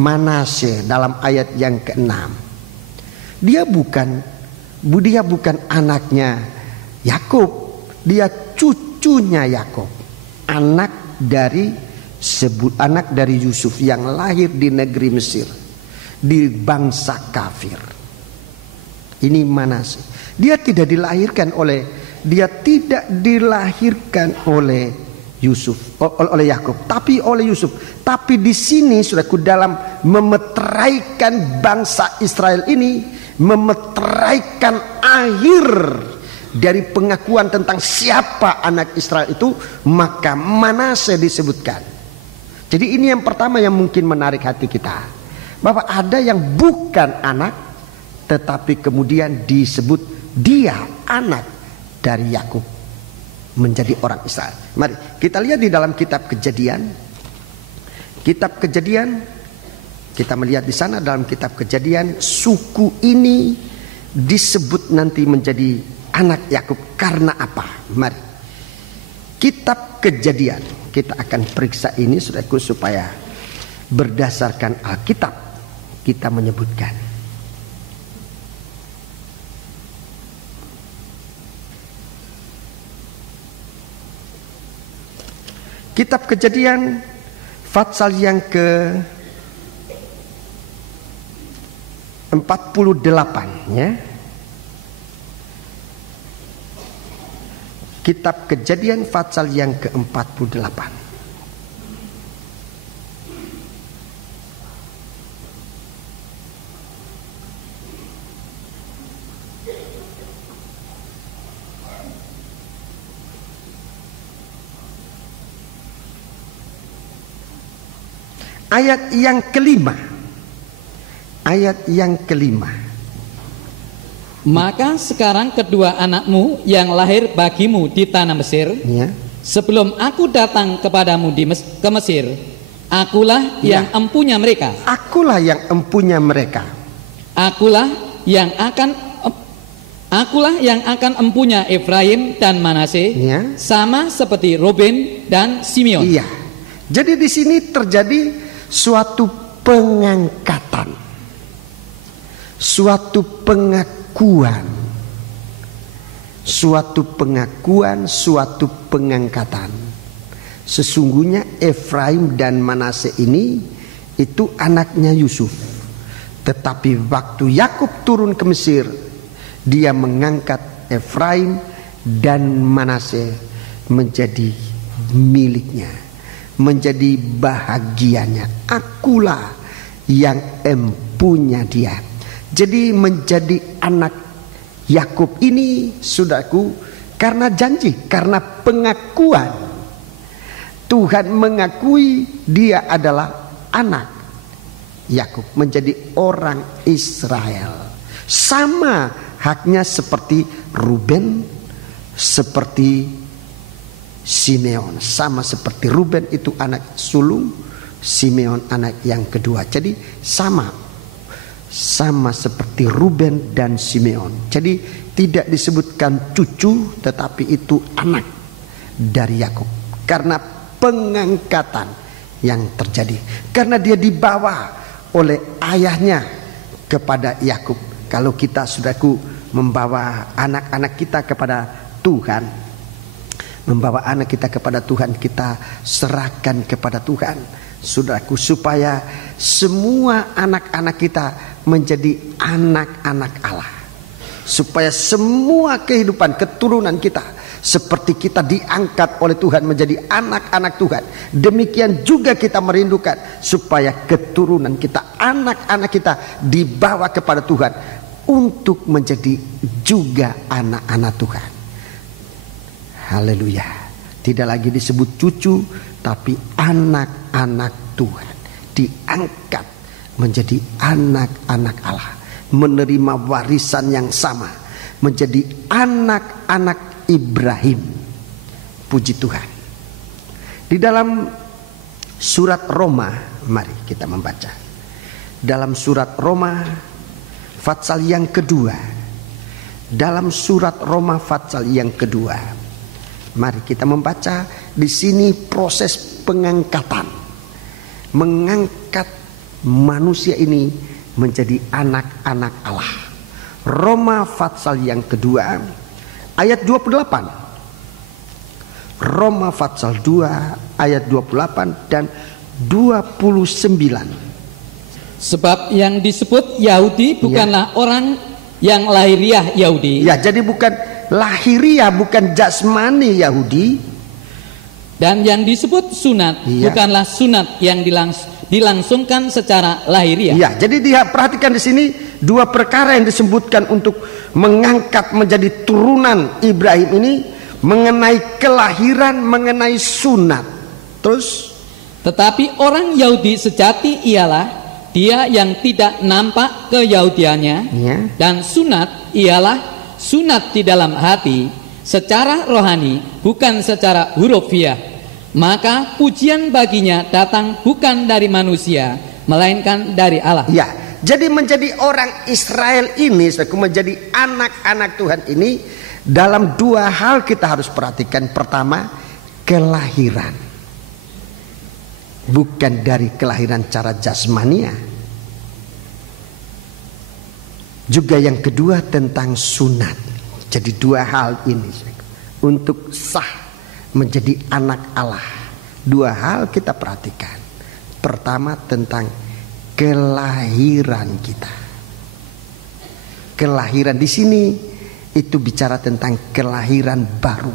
Manase dalam ayat yang ke-6. Dia bukan anaknya Yakub, dia cucunya Yakub. Anak dari Yusuf yang lahir di negeri Mesir, di bangsa kafir. Ini Manase. Dia tidak dilahirkan oleh Yusuf, oleh Yakub, tapi oleh Yusuf. Tapi di sini saudaraku, dalam memeteraikan bangsa Israel ini, memeteraikan akhir dari pengakuan tentang siapa anak Israel itu, maka Manase disebutkan. Jadi ini yang pertama yang mungkin menarik hati kita, bahwa ada yang bukan anak, tetapi kemudian disebut dia anak dari Yakub, menjadi orang Israel. Mari kita lihat di dalam kitab Kejadian. Kitab Kejadian, kita melihat di sana dalam kitab Kejadian, suku ini disebut nanti menjadi anak Yakub karena apa? Mari kitab Kejadian kita akan periksa ini saudaraku, supaya berdasarkan Alkitab kita menyebutkan. Kitab Kejadian pasal yang ke-48 ya. Kitab Kejadian pasal yang ke-48. Ayat yang kelima. Maka sekarang kedua anakmu yang lahir bagimu di tanah Mesir, ya, sebelum aku datang kepadamu ke Mesir, Akulah yang empunya mereka. Akulah yang empunya mereka. Akulah yang akan empunya Efraim dan Manase, Ya. sama seperti Ruben dan Simeon. Iya. Jadi di sini terjadi suatu pengangkatan, suatu pengakuan, suatu pengangkatan. Sesungguhnya Efraim dan Manase ini itu anaknya Yusuf. Tetapi waktu Yakub turun ke Mesir, dia mengangkat Efraim dan Manase menjadi miliknya, menjadi bahagianya. Akulah yang empunya dia. Jadi menjadi anak Yakub ini, saudaraku, karena janji, karena pengakuan. Tuhan mengakui dia adalah anak Yakub, menjadi orang Israel. Sama haknya seperti Ruben, seperti Simeon. Sama seperti Ruben itu anak sulung, Simeon anak yang kedua. Jadi sama seperti Ruben dan Simeon. Jadi tidak disebutkan cucu, tetapi itu anak dari Yakub. Karena pengangkatan yang terjadi, karena dia dibawa oleh ayahnya kepada Yakub. Kalau kita, saudaraku, membawa anak-anak kita kepada Tuhan, membawa anak kita kepada Tuhan, kita serahkan kepada Tuhan, saudaraku, supaya semua anak-anak kita menjadi anak-anak Allah, supaya semua kehidupan keturunan kita seperti kita diangkat oleh Tuhan menjadi anak-anak Tuhan. Demikian juga kita merindukan supaya keturunan kita, anak-anak kita dibawa kepada Tuhan untuk menjadi juga anak-anak Tuhan. Haleluya. Tidak lagi disebut cucu, tapi anak-anak Tuhan, diangkat menjadi anak-anak Allah, menerima warisan yang sama, menjadi anak-anak Ibrahim. Puji Tuhan. Di dalam surat Roma, mari kita membaca. Dalam surat Roma pasal yang kedua. Dalam surat Roma pasal yang kedua. Mari kita membaca di sini proses pengangkatan. Mengangkat manusia ini menjadi anak-anak Allah. Roma pasal yang kedua ayat 28. Roma pasal 2 ayat 28 dan 29. Sebab yang disebut Yahudi bukanlah orang yang lahiriah Yahudi. Ya, jadi bukan lahiriah, bukan jasmani Yahudi. Dan yang disebut sunat bukanlah sunat yang dilangsungkan secara lahiriah. Ya, jadi dia perhatikan di sini dua perkara yang disebutkan untuk mengangkat menjadi turunan Ibrahim ini, mengenai kelahiran, mengenai sunat. Terus, tetapi orang Yahudi sejati ialah dia yang tidak nampak keyahudiannya, dan sunat ialah sunat di dalam hati secara rohani, bukan secara hurufiah. Maka pujian baginya datang bukan dari manusia, melainkan dari Allah. Ya, jadi menjadi orang Israel ini, menjadi anak-anak Tuhan ini, dalam dua hal kita harus perhatikan. Pertama, kelahiran, bukan dari kelahiran cara jasmania. Juga yang kedua tentang sunat. Jadi dua hal ini untuk sah menjadi anak Allah. Dua hal kita perhatikan. Pertama tentang kelahiran kita. Kelahiran di sini itu bicara tentang kelahiran baru.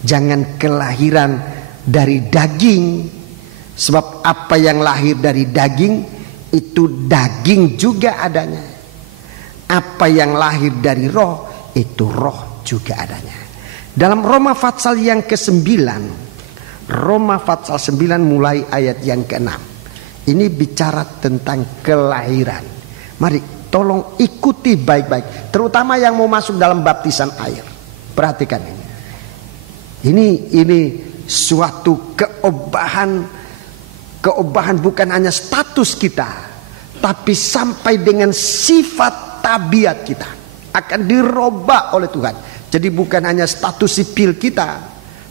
Jangan kelahiran dari daging, sebab apa yang lahir dari daging itu daging juga adanya. Apa yang lahir dari roh itu roh juga adanya. Dalam Roma pasal yang ke-9, Roma pasal 9 mulai ayat yang ke-6, ini bicara tentang kelahiran. Mari tolong ikuti baik-baik, terutama yang mau masuk dalam baptisan air. Perhatikan ini. Ini suatu keobahan Keobahan bukan hanya status kita, tapi sampai dengan sifat tabiat kita akan dirubah oleh Tuhan. Jadi bukan hanya status sipil kita,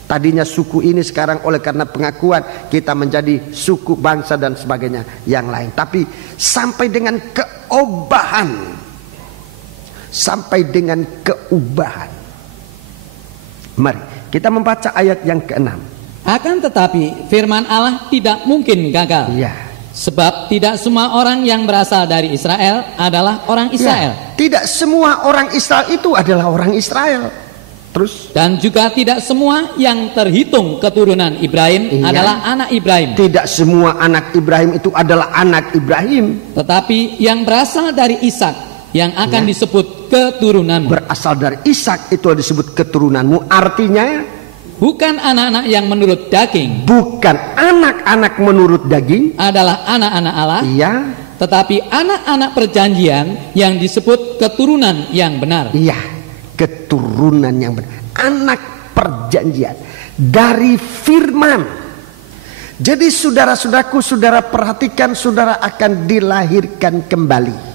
tadinya suku ini, sekarang oleh karena pengakuan kita menjadi suku, bangsa dan sebagainya yang lain. Tapi sampai dengan keobahan, sampai dengan keubahan. Mari kita membaca ayat yang ke-6. Akan tetapi firman Allah tidak mungkin gagal. Ya. Sebab tidak semua orang yang berasal dari Israel adalah orang Israel. Ya, tidak semua orang Israel itu adalah orang Israel. Terus? Dan juga tidak semua yang terhitung keturunan Ibrahim adalah anak Ibrahim. Tidak semua anak Ibrahim itu adalah anak Ibrahim. Tetapi yang berasal dari Ishak yang akan disebut keturunanmu. Berasal dari Ishak itu disebut keturunanmu. Artinya bukan anak-anak yang menurut daging. Bukan anak-anak menurut daging. Adalah anak-anak Allah. Iya. Tetapi anak-anak perjanjian yang disebut keturunan yang benar. Iya, keturunan yang benar. Anak perjanjian dari firman. Jadi saudara-saudaraku, saudara perhatikan, saudara akan dilahirkan kembali.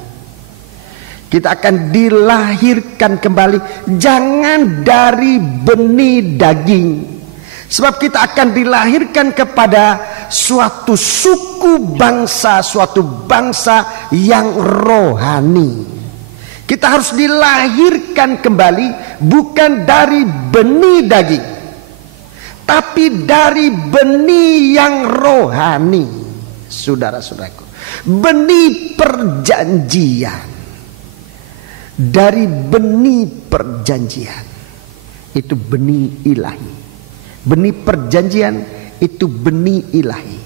Kita akan dilahirkan kembali, jangan dari benih daging. Sebab kita akan dilahirkan kepada suatu suku bangsa, suatu bangsa yang rohani. Kita harus dilahirkan kembali bukan dari benih daging, tapi dari benih yang rohani. Saudara-saudaraku, benih perjanjian. Dari benih perjanjian itu benih ilahi. Benih perjanjian itu benih ilahi.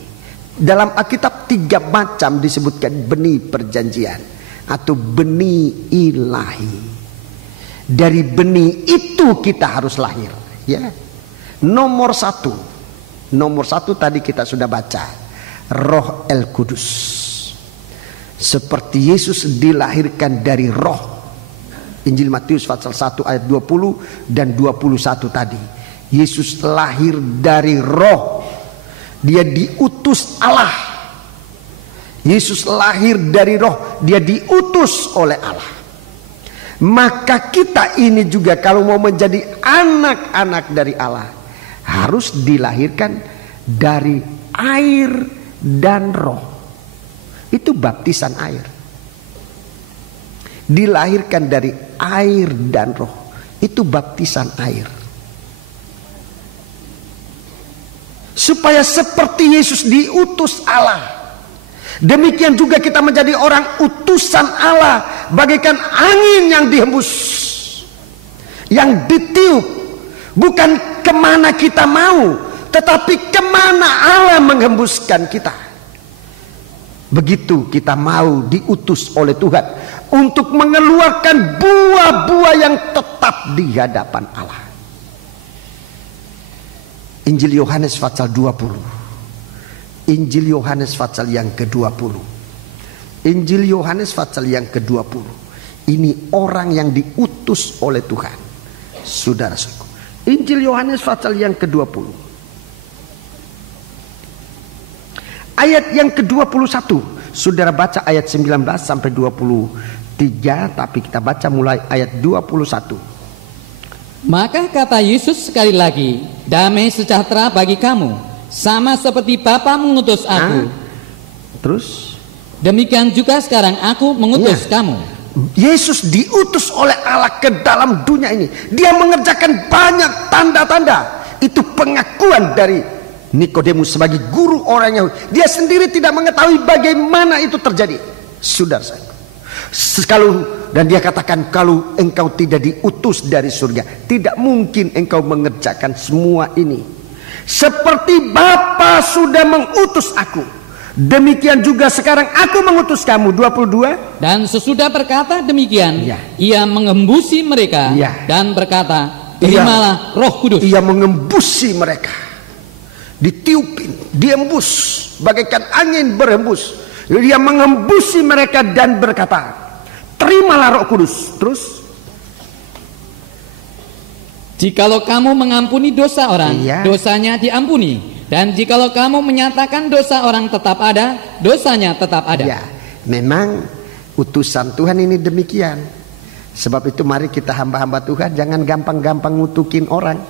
Dalam Alkitab 3 macam disebutkan benih perjanjian atau benih ilahi. Dari benih itu kita harus lahir, ya. Nomor satu tadi kita sudah baca, Roh El Kudus. Seperti Yesus dilahirkan dari Roh. Injil Matius pasal 1 ayat 20 dan 21 tadi. Yesus lahir dari Roh. Dia diutus Allah. Yesus lahir dari Roh. Dia diutus oleh Allah. Maka kita ini juga kalau mau menjadi anak-anak dari Allah, harus dilahirkan dari air dan Roh. Itu baptisan air. Dilahirkan dari air dan Roh, itu baptisan air. Supaya seperti Yesus diutus Allah, demikian juga kita menjadi orang utusan Allah, bagaikan angin yang dihembus, yang ditiup, bukan kemana kita mau, tetapi kemana Allah menghembuskan kita. Begitu kita mau diutus oleh Tuhan untuk mengeluarkan buah-buah yang tetap di hadapan Allah. Injil Yohanes pasal 20. Injil Yohanes pasal yang ke-20. Injil Yohanes pasal yang ke-20. Ini orang yang diutus oleh Tuhan. Saudara-saudaraku. Injil Yohanes pasal yang ke-20. Ayat yang ke-21. Saudara baca ayat 19 sampai 23, tapi kita baca mulai ayat 21. Maka kata Yesus sekali lagi, damai sejahtera bagi kamu, sama seperti Bapa mengutus aku. Terus? Demikian juga sekarang aku mengutus kamu. Yesus diutus oleh Allah ke dalam dunia ini. Dia mengerjakan banyak tanda-tanda. Itu pengakuan dari Nikodemus sebagai guru orang Yahudi. Dia sendiri tidak mengetahui bagaimana itu terjadi. Saudara saya. Dan dia katakan, kalau engkau tidak diutus dari surga, tidak mungkin engkau mengerjakan semua ini. Seperti Bapa sudah mengutus aku, demikian juga sekarang aku mengutus kamu. 22. Dan sesudah berkata demikian, ia mengembusi mereka dan berkata, terimalah Roh Kudus. Ia mengembusi mereka. Ditiupin, diembus, bagaikan angin berhembus. Dia mengembusi mereka dan berkata, terimalah Roh Kudus. Terus, jikalau kamu mengampuni dosa orang, dosanya diampuni. Dan jikalau kamu menyatakan dosa orang tetap ada, dosanya tetap ada. Ya, memang utusan Tuhan ini demikian. Sebab itu mari kita hamba-hamba Tuhan jangan gampang-gampang ngutukin orang.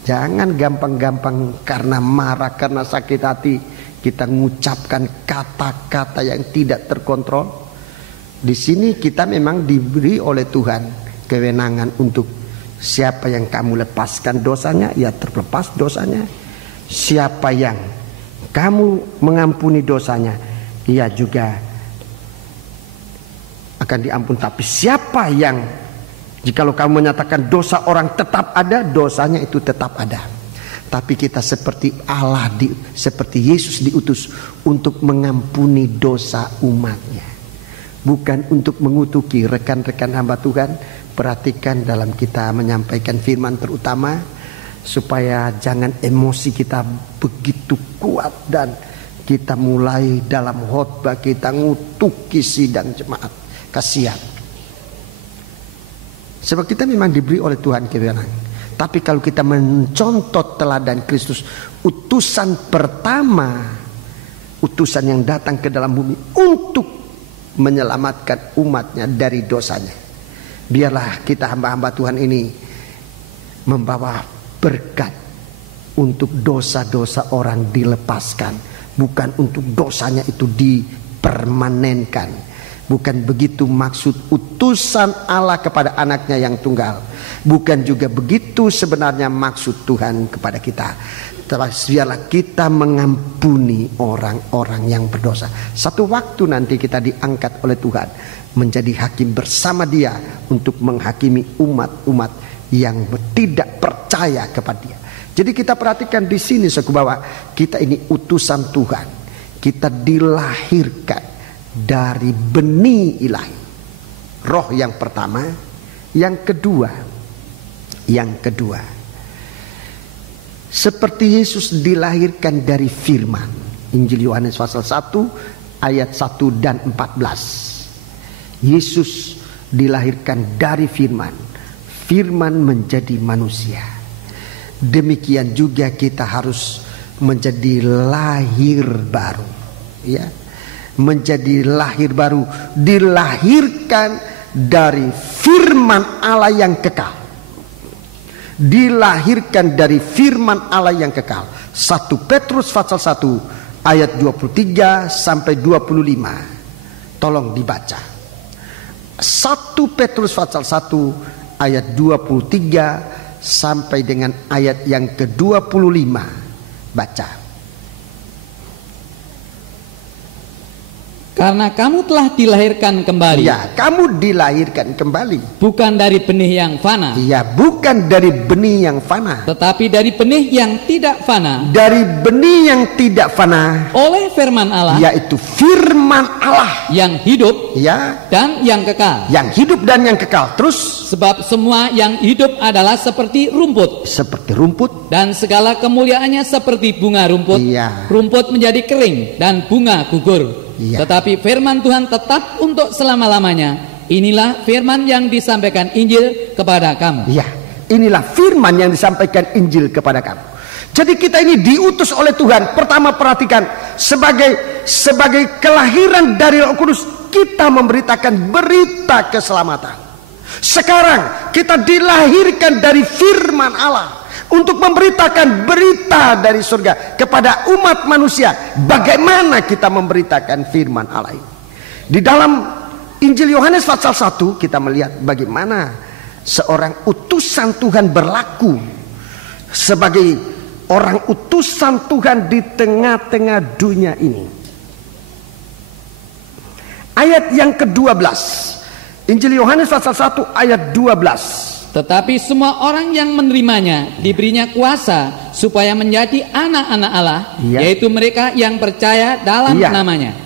Jangan gampang-gampang karena marah, karena sakit hati kita mengucapkan kata-kata yang tidak terkontrol. Di sini kita memang diberi oleh Tuhan kewenangan untuk siapa yang kamu lepaskan dosanya, ya terlepas dosanya. Siapa yang kamu mengampuni dosanya, ia juga akan diampun. Tapi siapa yang jikalau kamu menyatakan dosa orang tetap ada, dosanya itu tetap ada. Tapi kita seperti Allah, seperti Yesus diutus untuk mengampuni dosa umatnya, bukan untuk mengutuki. Rekan-rekan hamba Tuhan, perhatikan dalam kita menyampaikan firman, terutama supaya jangan emosi kita begitu kuat dan kita mulai dalam khotbah kita ngutuki sidang jemaat. Kasihan. Sebab kita memang diberi oleh Tuhan kewenangan. Tapi kalau kita mencontoh teladan Kristus, utusan pertama, utusan yang datang ke dalam bumi untuk menyelamatkan umatnya dari dosanya. Biarlah kita hamba-hamba Tuhan ini membawa berkat untuk dosa-dosa orang dilepaskan, bukan untuk dosanya itu dipermanenkan. Bukan begitu maksud utusan Allah kepada anaknya yang tunggal. Bukan juga begitu sebenarnya maksud Tuhan kepada kita. Tapi biarlah kita mengampuni orang-orang yang berdosa. Satu waktu nanti kita diangkat oleh Tuhan menjadi hakim bersama Dia untuk menghakimi umat-umat yang tidak percaya kepada Dia. Jadi kita perhatikan di sini bahwa kita ini utusan Tuhan. Kita dilahirkan dari benih ilahi. Roh yang pertama, yang kedua, seperti Yesus dilahirkan dari firman. Injil Yohanes pasal 1 ayat 1 dan 14. Yesus dilahirkan dari firman. Firman menjadi manusia. Demikian juga kita harus menjadi lahir baru, ya. Menjadi lahir baru, dilahirkan dari firman Allah yang kekal. Dilahirkan dari firman Allah yang kekal. 1 Petrus pasal 1 ayat 23 sampai 25. Tolong dibaca. 1 Petrus pasal 1 ayat 23 sampai dengan ayat yang ke-25. Baca. Karena kamu telah dilahirkan kembali. Ya, kamu dilahirkan kembali. Bukan dari benih yang fana. Ya, bukan dari benih yang fana. Tetapi dari benih yang tidak fana. Dari benih yang tidak fana. Oleh firman Allah. Yaitu firman Allah. Yang hidup. Ya. Dan yang kekal. Yang hidup dan yang kekal. Terus. Sebab semua yang hidup adalah seperti rumput. Seperti rumput. Dan segala kemuliaannya seperti bunga rumput. Ya. Rumput menjadi kering dan bunga gugur. Ya. Tetapi firman Tuhan tetap untuk selama-lamanya. Inilah firman yang disampaikan Injil kepada kamu. Ya, inilah firman yang disampaikan Injil kepada kamu. Jadi kita ini diutus oleh Tuhan. Pertama perhatikan, sebagai kelahiran dari Roh Kudus, kita memberitakan berita keselamatan. Sekarang kita dilahirkan dari firman Allah untuk memberitakan berita dari surga kepada umat manusia. Bagaimana kita memberitakan firman Allah ini? Di dalam Injil Yohanes pasal 1 kita melihat bagaimana seorang utusan Tuhan berlaku sebagai orang utusan Tuhan di tengah-tengah dunia ini. Ayat yang ke-12, Injil Yohanes pasal 1 ayat 12. Tetapi semua orang yang menerimanya diberinya kuasa supaya menjadi anak-anak Allah, ya. Yaitu mereka yang percaya dalam namanya.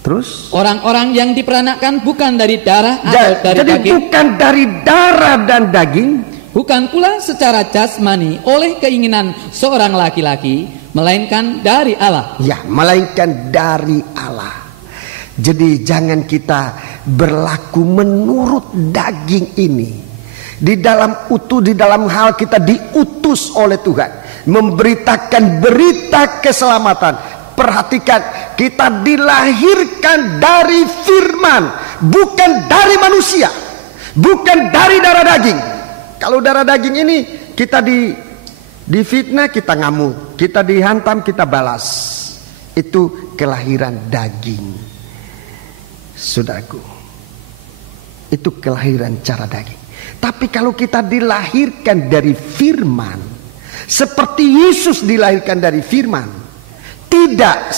Terus orang-orang yang diperanakkan bukan dari darah atau dari jadi daging. Bukan dari darah dan daging. Bukan pula secara jasmani oleh keinginan seorang laki-laki, melainkan dari Allah. Ya, melainkan dari Allah. Jadi jangan kita berlaku menurut daging ini. Di dalam hal kita diutus oleh Tuhan. memberitakan berita keselamatan. Perhatikan, kita dilahirkan dari firman, bukan dari manusia, bukan dari darah daging. Kalau darah daging ini kita difitnah, kita ngamuk, kita dihantam, kita balas. Itu kelahiran daging, saudaraku. Itu kelahiran cara daging. Tapi kalau kita dilahirkan dari firman, seperti Yesus dilahirkan dari firman, tidak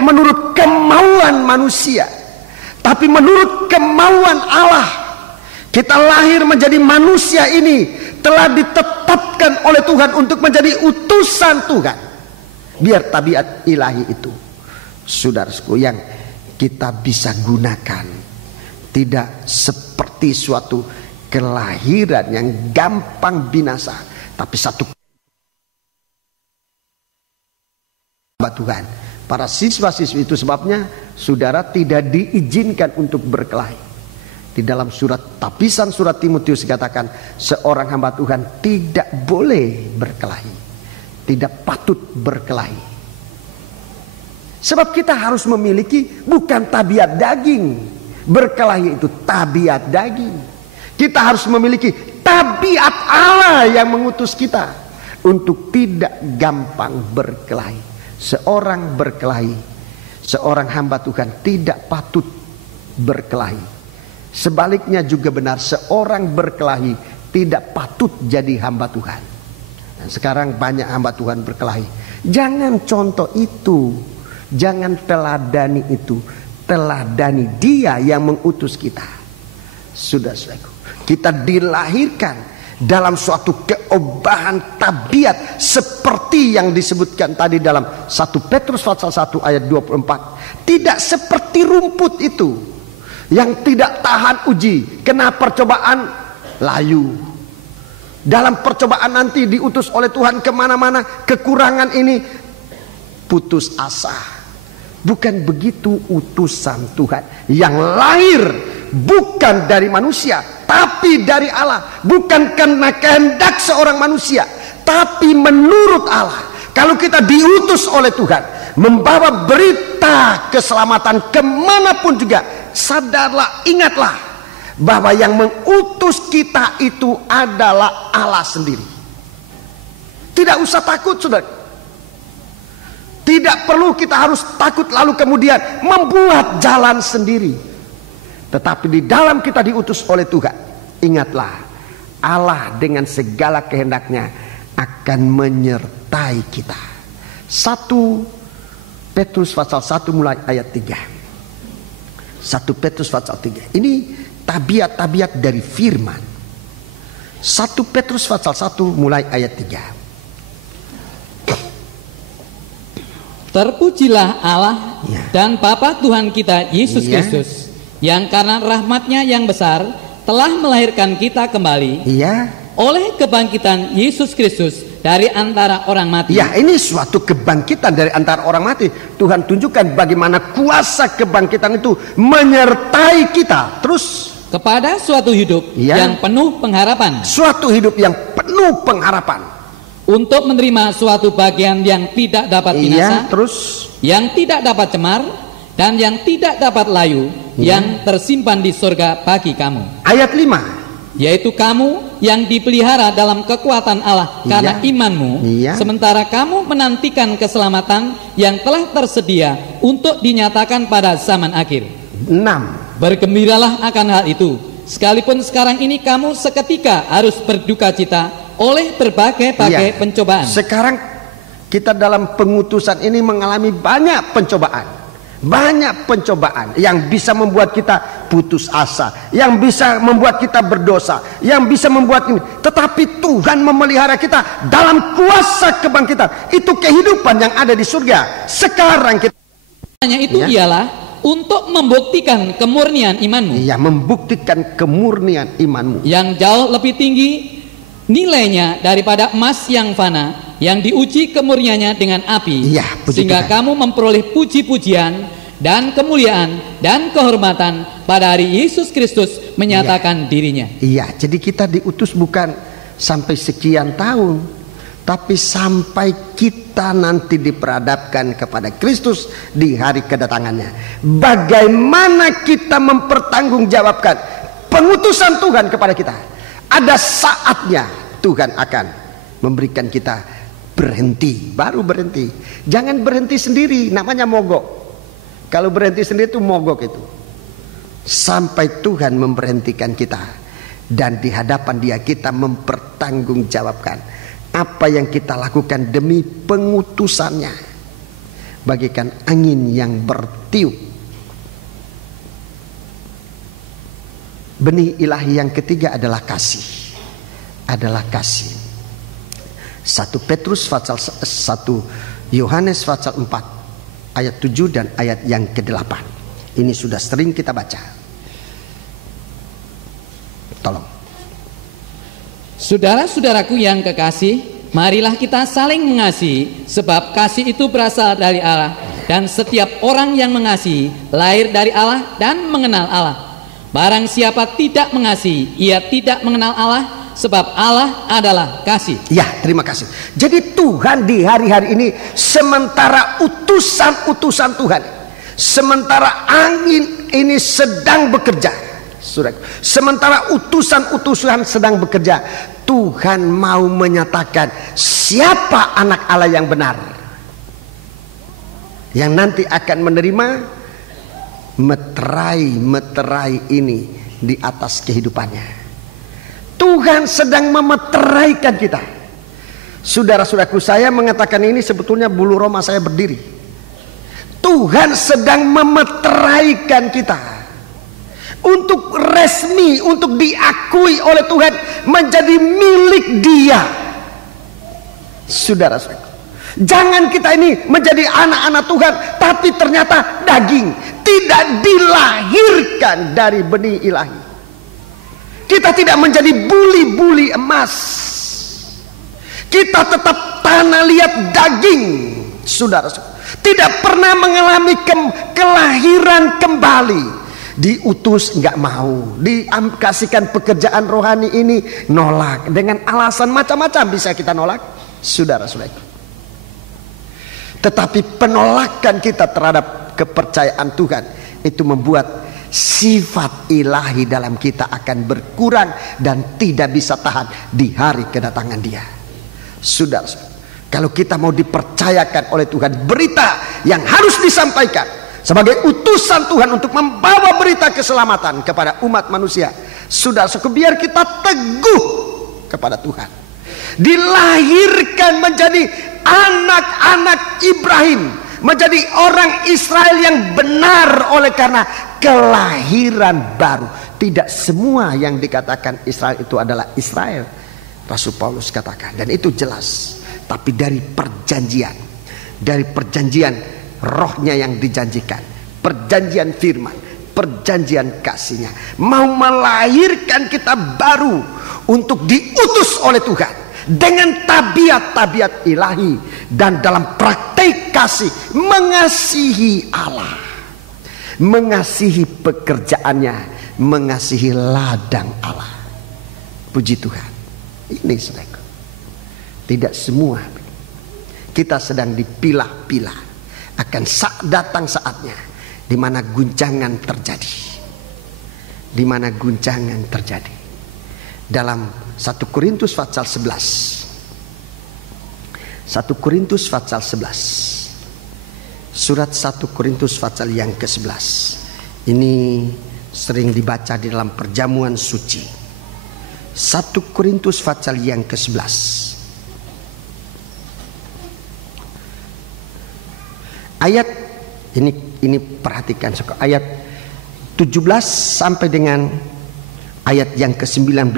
menurut kemauan manusia, tapi menurut kemauan Allah. Kita lahir menjadi manusia ini telah ditetapkan oleh Tuhan untuk menjadi utusan Tuhan. Biar tabiat ilahi itu, saudaraku, yang kita bisa gunakan, tidak seperti suatu kelahiran yang gampang binasa, tapi satu Tuhan. Para siswa-siswi itu sebabnya saudara tidak diizinkan untuk berkelahi. Di dalam tapisan surat Timotius dikatakan seorang hamba Tuhan tidak boleh berkelahi, tidak patut berkelahi. Sebab kita harus memiliki bukan tabiat daging. Berkelahi itu tabiat daging. Kita harus memiliki tabiat Allah yang mengutus kita untuk tidak gampang berkelahi. Seorang berkelahi, seorang hamba Tuhan tidak patut berkelahi. Sebaliknya juga benar, seorang berkelahi tidak patut jadi hamba Tuhan. Dan sekarang banyak hamba Tuhan berkelahi. Jangan contoh itu, jangan teladani itu. Teladani Dia yang mengutus kita. Saudara-saudaraku, kita dilahirkan dalam suatu keobahan tabiat seperti yang disebutkan tadi dalam 1 Petrus pasal 1 ayat 24. Tidak seperti rumput itu yang tidak tahan uji, kena percobaan layu. Dalam percobaan nanti diutus oleh Tuhan kemana-mana, kekurangan ini putus asa. Bukan begitu utusan Tuhan yang lahir bukan dari manusia tapi dari Allah, bukan karena kehendak seorang manusia tapi menurut Allah. Kalau kita diutus oleh Tuhan membawa berita keselamatan kemanapun juga, sadarlah, ingatlah bahwa yang mengutus kita itu adalah Allah sendiri. Tidak usah takut, saudara. Tidak perlu kita harus takut lalu kemudian membuat jalan sendiri. Tetapi di dalam kita diutus oleh Tuhan, ingatlah, Allah dengan segala kehendaknya akan menyertai kita. 1 Petrus pasal 1 mulai ayat 3. 1 Petrus pasal 3. Ini tabiat-tabiat dari firman. 1 Petrus pasal 1 mulai ayat 3. Terpujilah Allah dan Bapa Tuhan kita Yesus Kristus, yang karena rahmat-Nya yang besar telah melahirkan kita kembali oleh kebangkitan Yesus Kristus dari antara orang mati. Ya, ini suatu kebangkitan dari antara orang mati. Tuhan tunjukkan bagaimana kuasa kebangkitan itu menyertai kita. Terus kepada suatu hidup yang penuh pengharapan. Suatu hidup yang penuh pengharapan. Untuk menerima suatu bagian yang tidak dapat binasa, yang tidak dapat cemar, dan yang tidak dapat layu, yang tersimpan di surga bagi kamu. Ayat 5. Yaitu kamu yang dipelihara dalam kekuatan Allah karena imanmu, sementara kamu menantikan keselamatan yang telah tersedia untuk dinyatakan pada zaman akhir. 6. Bergembiralah akan hal itu, sekalipun sekarang ini kamu seketika harus berduka cita oleh berbagai pencobaan. Sekarang kita dalam pengutusan ini mengalami banyak pencobaan. Banyak pencobaan yang bisa membuat kita putus asa, yang bisa membuat kita berdosa, yang bisa membuat ini. Tetapi Tuhan memelihara kita dalam kuasa kebangkitan. Itu kehidupan yang ada di surga. Sekarang kita ialah untuk membuktikan kemurnian imanmu. Membuktikan kemurnian imanmu yang jauh lebih tinggi nilainya daripada emas yang fana, yang diuji kemurniannya dengan api, sehingga kamu memperoleh puji-pujian dan kemuliaan dan kehormatan pada hari Yesus Kristus menyatakan dirinya. Jadi kita diutus bukan sampai sekian tahun, tapi sampai kita nanti diperhadapkan kepada Kristus di hari kedatangannya. Bagaimana kita mempertanggungjawabkan pengutusan Tuhan kepada kita? Ada saatnya Tuhan akan memberikan kita berhenti, baru berhenti. Jangan berhenti sendiri, namanya mogok. Kalau berhenti sendiri itu mogok itu. Sampai Tuhan memberhentikan kita, dan di hadapan Dia kita mempertanggungjawabkan apa yang kita lakukan demi pengutusannya. Bagaikan angin yang bertiup. Benih ilahi yang ketiga adalah kasih. Adalah kasih. 1 Petrus pasal 1 Yohanes pasal 4 ayat 7 dan ayat yang ke-8. Ini sudah sering kita baca. Tolong. Saudara-saudaraku yang kekasih, marilah kita saling mengasihi, sebab kasih itu berasal dari Allah, dan setiap orang yang mengasihi lahir dari Allah dan mengenal Allah. Barang siapa tidak mengasihi, ia tidak mengenal Allah, sebab Allah adalah kasih. Ya, terima kasih. Jadi Tuhan di hari-hari ini, sementara utusan-utusan Tuhan, sementara angin ini sedang bekerja, sementara utusan-utusan sedang bekerja, Tuhan mau menyatakan siapa anak Allah yang benar, yang nanti akan menerima meterai ini di atas kehidupannya. Tuhan sedang memeteraikan kita. Saudara-saudaraku, saya mengatakan ini sebetulnya bulu roma saya berdiri. Tuhan sedang memeteraikan kita untuk resmi, untuk diakui oleh Tuhan menjadi milik Dia. Saudara-saudara, jangan kita ini menjadi anak-anak Tuhan tapi ternyata daging, tidak dilahirkan dari benih ilahi. Kita tidak menjadi buli-buli emas, kita tetap tanah liat daging. Saudara-saudara, tidak pernah mengalami kelahiran kembali. Diutus nggak mau, dikasihkan pekerjaan rohani ini nolak dengan alasan macam-macam. Bisa kita nolak, saudara-saudara. Tetapi penolakan kita terhadap kepercayaan Tuhan itu membuat sifat ilahi dalam kita akan berkurang dan tidak bisa tahan di hari kedatangan Dia. Saudara-saudara, kalau kita mau dipercayakan oleh Tuhan berita yang harus disampaikan sebagai utusan Tuhan untuk membawa berita keselamatan kepada umat manusia, saudara-saudara, biar kita teguh kepada Tuhan, dilahirkan menjadi anak-anak Ibrahim, menjadi orang Israel yang benar oleh karena kelahiran baru. Tidak semua yang dikatakan Israel itu adalah Israel, Rasul Paulus katakan, dan itu jelas. Tapi dari perjanjian rohnya yang dijanjikan, perjanjian firman, perjanjian kasihnya, mau melahirkan kita baru untuk diutus oleh Tuhan dengan tabiat-tabiat ilahi dan dalam praktek kasih, mengasihi Allah, mengasihi pekerjaannya, mengasihi ladang Allah. Puji Tuhan. Ini saudara, tidak semua kita sedang dipilah-pilah. Akan datang saatnya di mana guncangan terjadi. Di mana guncangan terjadi. Dalam 1 Korintus pasal 11. 1 Korintus pasal 11. Surat 1 Korintus pasal yang ke-11. Ini sering dibaca di dalam perjamuan suci. 1 Korintus pasal yang ke-11. Ayat ini perhatikan, ayat 17 sampai dengan ayat yang ke-19.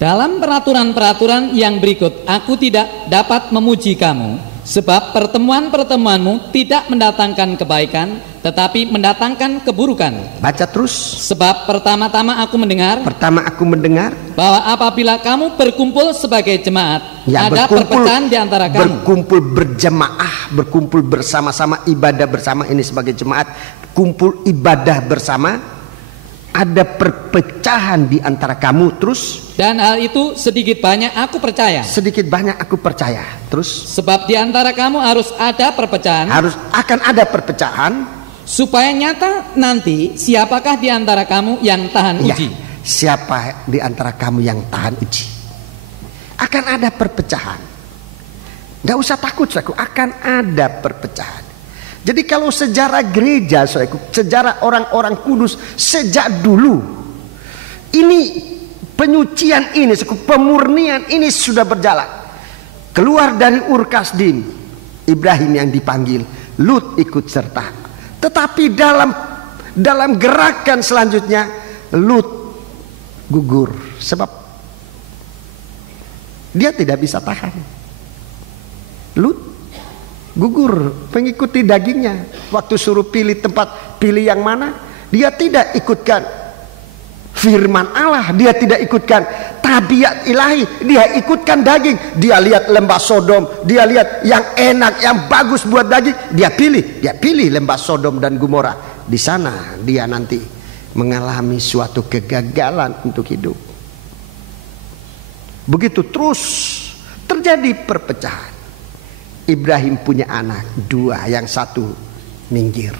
Dalam peraturan-peraturan yang berikut, aku tidak dapat memuji kamu, sebab pertemuan-pertemuanmu tidak mendatangkan kebaikan, tetapi mendatangkan keburukan. Baca terus. Sebab pertama aku mendengar bahwa apabila kamu berkumpul sebagai jemaat, ya, ada perpecahan di antara kamu. Berkumpul berjemaah, berkumpul bersama-sama, ibadah bersama, ini sebagai jemaat, kumpul ibadah bersama, ada perpecahan di antara kamu, terus dan hal itu sedikit banyak aku percaya. Sedikit banyak aku percaya. Terus sebab di antara kamu harus ada perpecahan. Akan ada perpecahan. Supaya nyata nanti siapakah di antara kamu yang tahan uji. Siapa di antara kamu yang tahan uji. Akan ada perpecahan. Gak usah takut, saudaraku, akan ada perpecahan. Jadi kalau sejarah gereja, saudaraku, sejarah orang-orang kudus sejak dulu, ini penyucian ini, pemurnian ini sudah berjalan. Keluar dari Ur Kasdim, Ibrahim yang dipanggil, Lut ikut serta. Tetapi dalam gerakan selanjutnya, Lut gugur sebab dia tidak bisa tahan. Lut gugur mengikuti dagingnya. Waktu suruh pilih tempat, pilih yang mana, dia tidak ikutkan firman Allah, dia tidak ikutkan tabiat ilahi, dia ikutkan daging. Dia lihat lembah Sodom, dia lihat yang enak, yang bagus buat daging, dia pilih lembah Sodom dan Gomora. Di sana dia nanti mengalami suatu kegagalan untuk hidup. Begitu terus terjadi perpecahan. Ibrahim punya anak dua, yang satu minggir.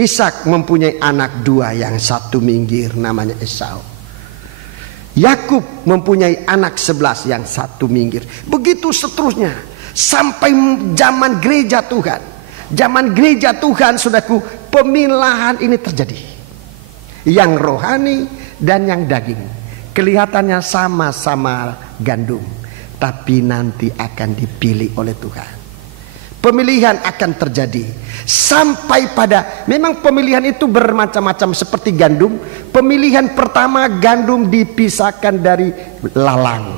Ishak mempunyai anak dua, yang satu minggir, namanya Esau. Yakub mempunyai anak 11, yang satu minggir. Begitu seterusnya sampai zaman gereja Tuhan. Zaman gereja Tuhan, saudaraku, pemilahan ini terjadi. Yang rohani dan yang daging. Kelihatannya sama-sama gandum, tapi nanti akan dipilih oleh Tuhan. Pemilihan akan terjadi sampai pada, memang pemilihan itu bermacam-macam seperti gandum. Pemilihan pertama, gandum dipisahkan dari lalang,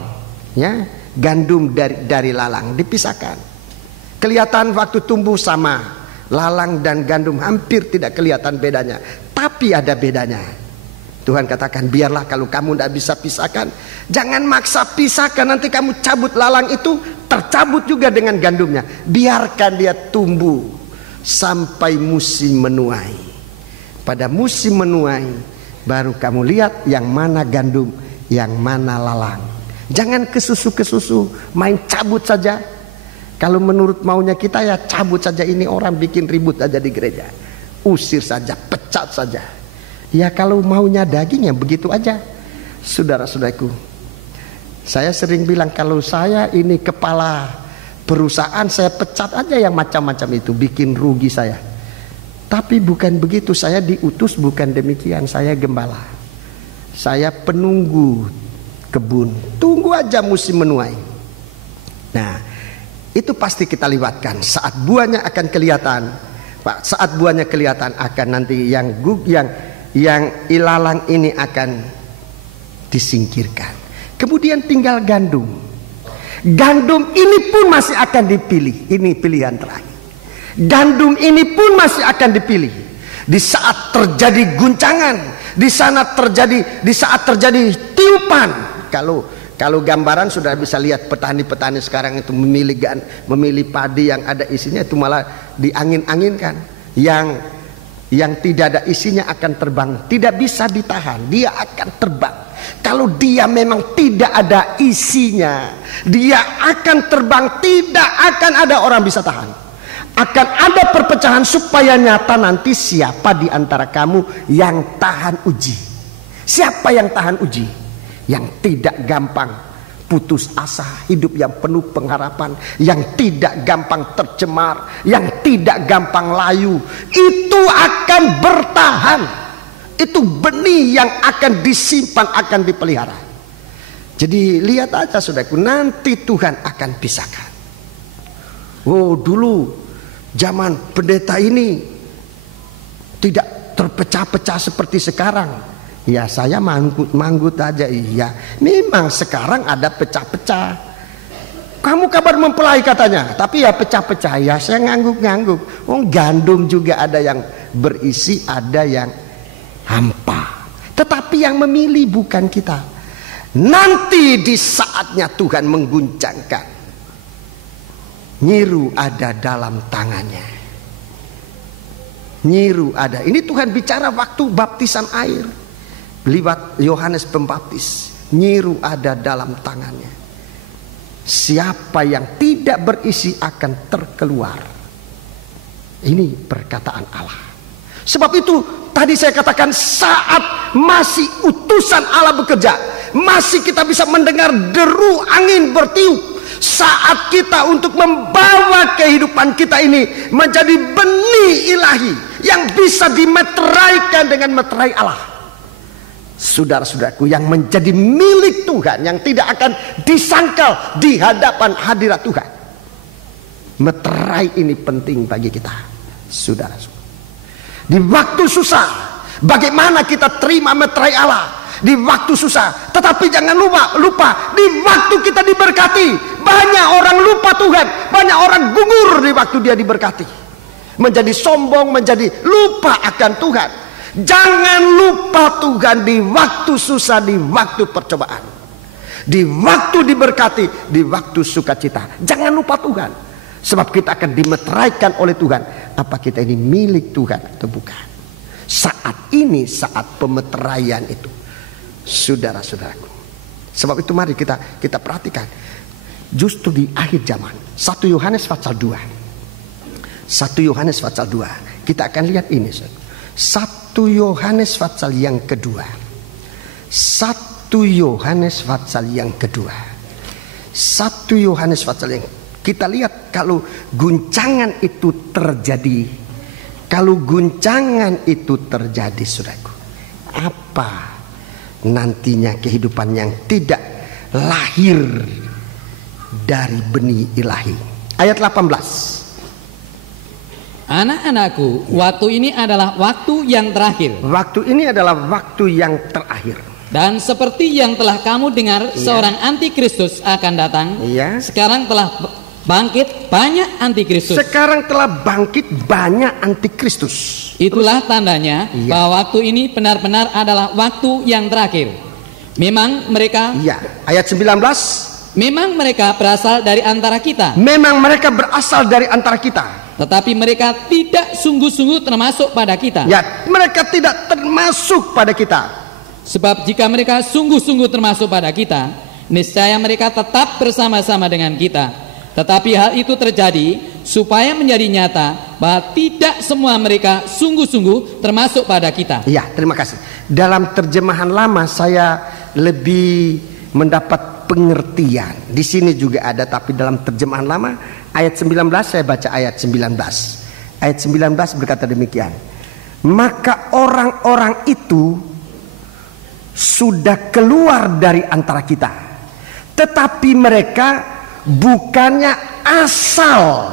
ya, gandum dari lalang dipisahkan. Kelihatan waktu tumbuh sama, lalang dan gandum hampir tidak kelihatan bedanya, tapi ada bedanya. Tuhan katakan, biarlah kalau kamu tidak bisa pisahkan, jangan maksa pisahkan, nanti kamu cabut lalang itu, tercabut juga dengan gandumnya. Biarkan dia tumbuh sampai musim menuai. Pada musim menuai baru kamu lihat yang mana gandum, yang mana lalang. Jangan kesusu main cabut saja. Kalau menurut maunya kita, ya cabut saja, ini orang bikin ribut aja di gereja, usir saja, pecat saja. Ya kalau maunya daging, ya begitu aja. Saudara-saudaraku, saya sering bilang, kalau saya ini kepala perusahaan, saya pecat aja yang macam-macam itu, bikin rugi saya. Tapi bukan begitu, saya diutus bukan demikian. Saya gembala, saya penunggu kebun, tunggu aja musim menuai. Nah, itu pasti kita lewatkan. Saat buahnya akan kelihatan, Pak, saat buahnya kelihatan akan nanti yang ilalang ini akan disingkirkan. Kemudian tinggal gandum. Gandum ini pun masih akan dipilih. Ini pilihan terakhir. Gandum ini pun masih akan dipilih. Di saat terjadi guncangan, di saat terjadi tiupan. Kalau gambaran sudah bisa lihat, petani-petani sekarang itu memilih padi yang ada isinya itu malah diangin-anginkan. Yang tidak ada isinya akan terbang, tidak bisa ditahan, dia akan terbang. Kalau dia memang tidak ada isinya, dia akan terbang, tidak akan ada orang bisa tahan. Akan ada perpecahan supaya nyata nanti siapa di antara kamu yang tahan uji. Siapa yang tahan uji? Yang tidak gampang putus asa, hidup yang penuh pengharapan, yang tidak gampang tercemar, yang tidak gampang layu, itu akan bertahan. Itu benih yang akan disimpan, akan dipelihara. Jadi lihat aja saudaraku, nanti Tuhan akan pisahkan. Oh, dulu zaman pendeta ini tidak terpecah-pecah seperti sekarang. Ya saya manggut aja, iya. Memang sekarang ada pecah-pecah. Kamu kabar mempelai katanya, tapi ya pecah-pecah. Ya saya ngangguk-ngangguk. Gandum juga ada yang berisi, ada yang hampa. Tetapi yang memilih bukan kita. Nanti di saatnya Tuhan mengguncangkan, nyiru ada dalam tangannya. Nyiru ada. Ini Tuhan bicara waktu baptisan air lewat Yohanes Pembaptis. Nyiru ada dalam tangannya. Siapa yang tidak berisi akan terkeluar. Ini perkataan Allah. Sebab itu tadi saya katakan, saat masih utusan Allah bekerja, masih kita bisa mendengar deru angin bertiup. Saat kita untuk membawa kehidupan kita ini menjadi benih ilahi yang bisa dimeteraikan dengan meterai Allah. Saudara-saudaraku, yang menjadi milik Tuhan, yang tidak akan disangkal di hadapan hadirat Tuhan. Meterai ini penting bagi kita, saudara-saudara. Di waktu susah, bagaimana kita terima meterai Allah? Di waktu susah, tetapi jangan lupa di waktu kita diberkati. Banyak orang lupa Tuhan, banyak orang gugur di waktu dia diberkati, menjadi sombong, menjadi lupa akan Tuhan. Jangan lupa Tuhan di waktu susah, di waktu percobaan, di waktu diberkati, di waktu sukacita. Jangan lupa Tuhan, sebab kita akan dimeteraikan oleh Tuhan. Apa kita ini milik Tuhan atau bukan? Saat ini, saat pemeteraian itu, saudara-saudaraku. Sebab itu mari kita perhatikan. Justru di akhir zaman, 1 Yohanes pasal 2. 1 Yohanes pasal 2. Kita akan lihat ini. 1 Yohanes pasal yang kedua. 1 Yohanes pasal yang kedua. 1 Yohanes pasal yang, kita lihat kalau guncangan itu terjadi. Kalau guncangan itu terjadi, saudaraku, apa nantinya kehidupan yang tidak lahir dari benih ilahi. Ayat 18. Anak-anakku, waktu ini adalah waktu yang terakhir. Waktu ini adalah waktu yang terakhir. Dan seperti yang telah kamu dengar, seorang antikristus akan datang. Sekarang telah bangkit banyak antikristus. Sekarang telah bangkit banyak antikristus. Itulah tandanya bahwa waktu ini benar-benar adalah waktu yang terakhir. Memang mereka, ayat 19. Memang mereka berasal dari antara kita. Memang mereka berasal dari antara kita. Tetapi mereka tidak sungguh-sungguh termasuk pada kita. Ya, mereka tidak termasuk pada kita. Sebab jika mereka sungguh-sungguh termasuk pada kita, niscaya mereka tetap bersama-sama dengan kita. Tetapi hal itu terjadi supaya menjadi nyata bahwa tidak semua mereka sungguh-sungguh termasuk pada kita. Ya, terima kasih. Dalam terjemahan lama saya lebih mendapat pengertian. Di sini juga ada, tapi dalam terjemahan lama ayat 19, saya baca ayat 19. Ayat 19 berkata demikian. Maka orang-orang itu sudah keluar dari antara kita, tetapi mereka bukannya asal,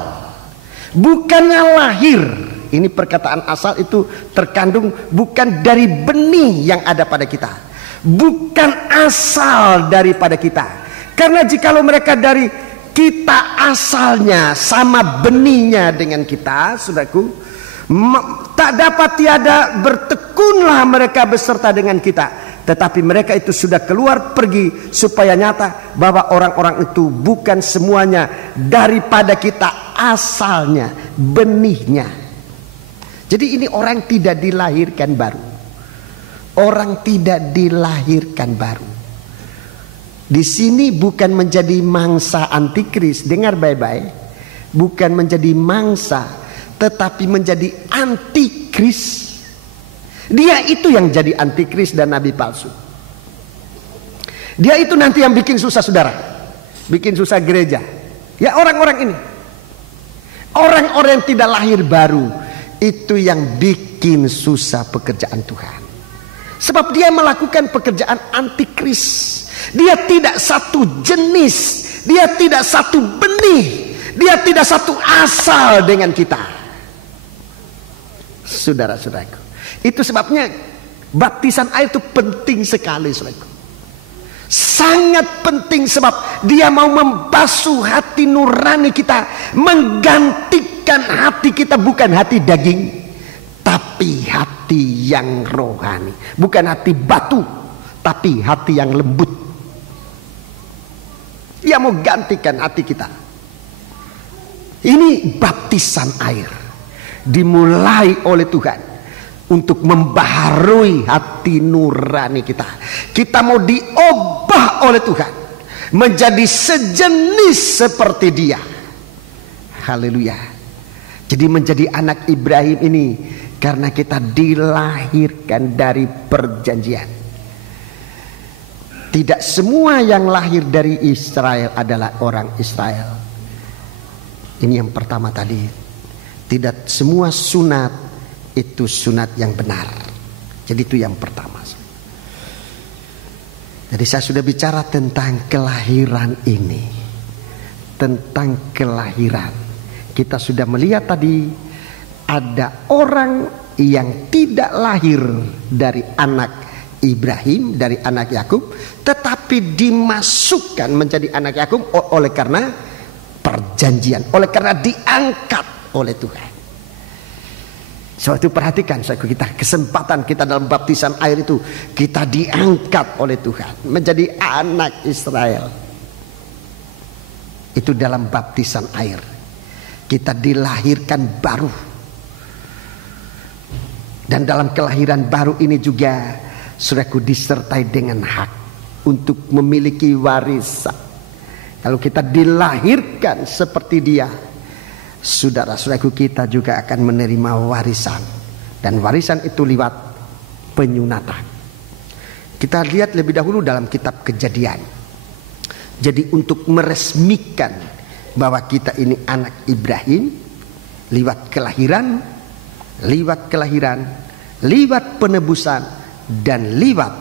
bukannya lahir. Ini perkataan asal itu terkandung bukan dari benih yang ada pada kita, bukan asal daripada kita. Karena jikalau mereka dari kita, asalnya sama benihnya dengan kita, saudaraku, tak dapat tiada bertekunlah mereka beserta dengan kita. Tetapi mereka itu sudah keluar pergi, supaya nyata bahwa orang-orang itu bukan semuanya daripada kita, asalnya, benihnya. Jadi ini orang tidak dilahirkan baru. Orang tidak dilahirkan baru. Di sini bukan menjadi mangsa antikris, dengar baik-baik. Bukan menjadi mangsa, tetapi menjadi antikris. Dia itu yang jadi antikris dan nabi palsu. Dia itu nanti yang bikin susah saudara, bikin susah gereja. Ya, orang-orang ini, orang-orang yang tidak lahir baru, itu yang bikin susah pekerjaan Tuhan. Sebab dia melakukan pekerjaan antikris. Dia tidak satu jenis, dia tidak satu benih, dia tidak satu asal dengan kita. Saudara-saudaraku, itu sebabnya baptisan air itu penting sekali, saudaraku. Sangat penting, sebab dia mau membasuh hati nurani kita, menggantikan hati kita, bukan hati daging, tapi hati yang rohani. Bukan hati batu, tapi hati yang lembut. Dia mau gantikan hati kita. Ini baptisan air. dimulai oleh Tuhan untuk membaharui hati nurani kita. Kita mau diubah oleh Tuhan menjadi sejenis seperti Dia. Haleluya. Jadi menjadi anak Ibrahim ini karena kita dilahirkan dari perjanjian. Tidak semua yang lahir dari Israel adalah orang Israel. Ini yang pertama tadi. Tidak semua sunat itu sunat yang benar. Jadi itu yang pertama. Jadi saya sudah bicara tentang kelahiran ini. Tentang kelahiran. Kita sudah melihat tadi ada orang yang tidak lahir dari anak Ibrahim, dari anak Yakub, tetapi dimasukkan menjadi anak Yakub oleh karena perjanjian, oleh karena diangkat oleh Tuhan. Sebab itu perhatikan kita, kesempatan kita dalam baptisan air itu, kita diangkat oleh Tuhan menjadi anak Israel. Itu dalam baptisan air. Kita dilahirkan baru. Dan dalam kelahiran baru ini juga saudaraku disertai dengan hak untuk memiliki warisan. Kalau kita dilahirkan seperti Dia, saudara-saudaraku, kita juga akan menerima warisan. Dan warisan itu lewat penyunatan. Kita lihat lebih dahulu dalam kitab Kejadian. Jadi untuk meresmikan bahwa kita ini anak Ibrahim, lewat kelahiran, lewat penebusan, dan lewat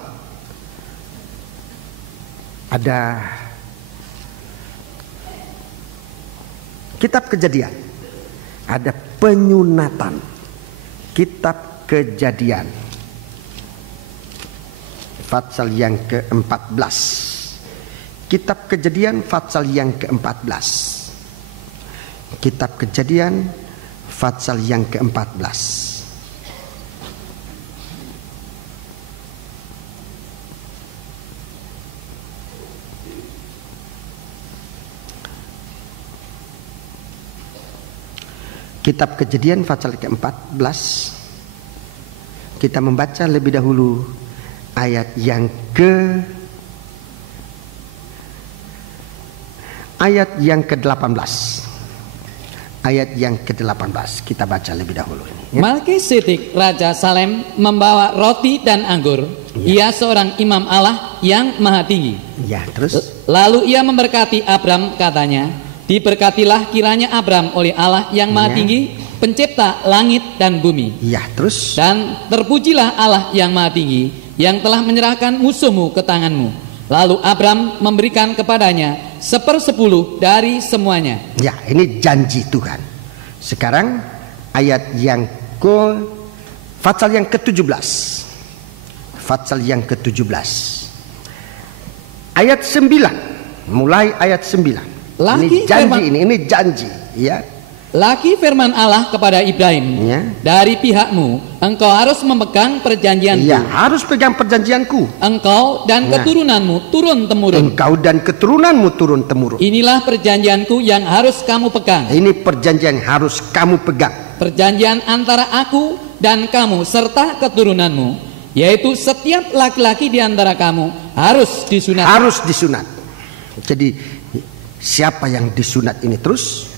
ada kitab Kejadian, ada penyunatan. Kitab Kejadian pasal yang ke-14. Kitab Kejadian pasal yang ke-14. Kitab Kejadian pasal yang ke-14. Kitab Kejadian pasal ke-14. Kita membaca lebih dahulu ayat yang ke-18. Ayat yang ke-18 kita baca lebih dahulu ini, ya. Melkisedek Raja Salem membawa roti dan anggur. Ya. Ia seorang imam Allah yang maha tinggi. Ya, terus Lalu ia memberkati Abram, katanya, diberkatilah kiranya Abram oleh Allah yang maha tinggi, pencipta langit dan bumi. ya, terus Dan terpujilah Allah yang maha tinggi, yang telah menyerahkan musuhmu ke tanganmu. Lalu Abram memberikan kepadanya 1/10 dari semuanya. ya, ini janji Tuhan. Sekarang ayat yang pasal yang ke-17. Pasal yang ke-17. Ayat 9. Mulai ayat 9. Ini janji, ini janji, ya. Laki firman Allah kepada Ibrahim, Ya. dari pihakmu engkau harus memegang perjanjianku. Ya, harus pegang perjanjianku. Engkau dan keturunanmu turun temurun. Engkau dan keturunanmu turun temurun. Inilah perjanjianku yang harus kamu pegang. Ini perjanjian yang harus kamu pegang. Perjanjian antara aku dan kamu serta keturunanmu, yaitu setiap laki-laki di antara kamu harus disunat. Harus disunat. Jadi siapa yang disunat ini terus?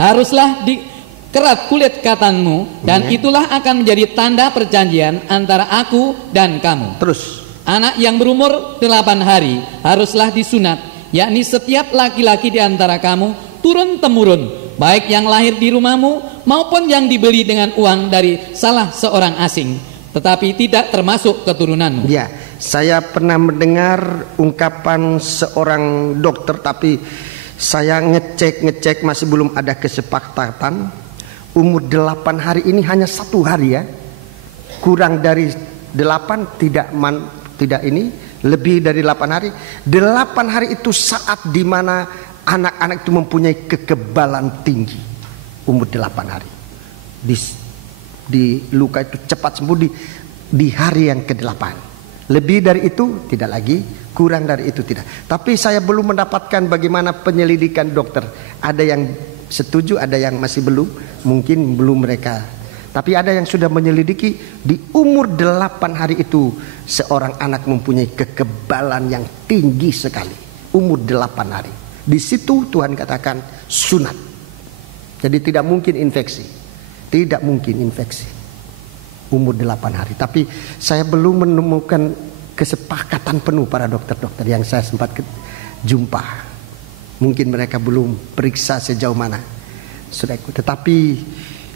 Haruslah dikerat kulit katanmu, dan itulah akan menjadi tanda perjanjian antara aku dan kamu. Terus Anak yang berumur 8 hari haruslah disunat, yakni setiap laki-laki di antara kamu turun temurun, baik yang lahir di rumahmu maupun yang dibeli dengan uang dari salah seorang asing, tetapi tidak termasuk keturunanmu. ya, saya pernah mendengar ungkapan seorang dokter, tapi saya ngecek masih belum ada kesepakatan. Umur 8 hari ini hanya 1 hari, ya. Kurang dari 8 tidak ini, lebih dari 8 hari. 8 hari itu saat dimana anak-anak itu mempunyai kekebalan tinggi. Umur 8 hari. Di luka itu cepat sembuh di hari yang ke-8. Lebih dari itu tidak lagi, kurang dari itu tidak. Tapi saya belum mendapatkan bagaimana penyelidikan dokter. Ada yang setuju, ada yang masih belum. Mungkin belum mereka Tapi ada yang sudah menyelidiki, di umur 8 hari itu seorang anak mempunyai kekebalan yang tinggi sekali. Umur 8 hari. Di situ Tuhan katakan sunat. Jadi tidak mungkin infeksi. Tidak mungkin infeksi. Umur 8 hari. Tapi saya belum menemukan kesepakatan penuh para dokter-dokter yang saya sempat jumpa. Mungkin mereka belum periksa sejauh mana, saudaraku. Tetapi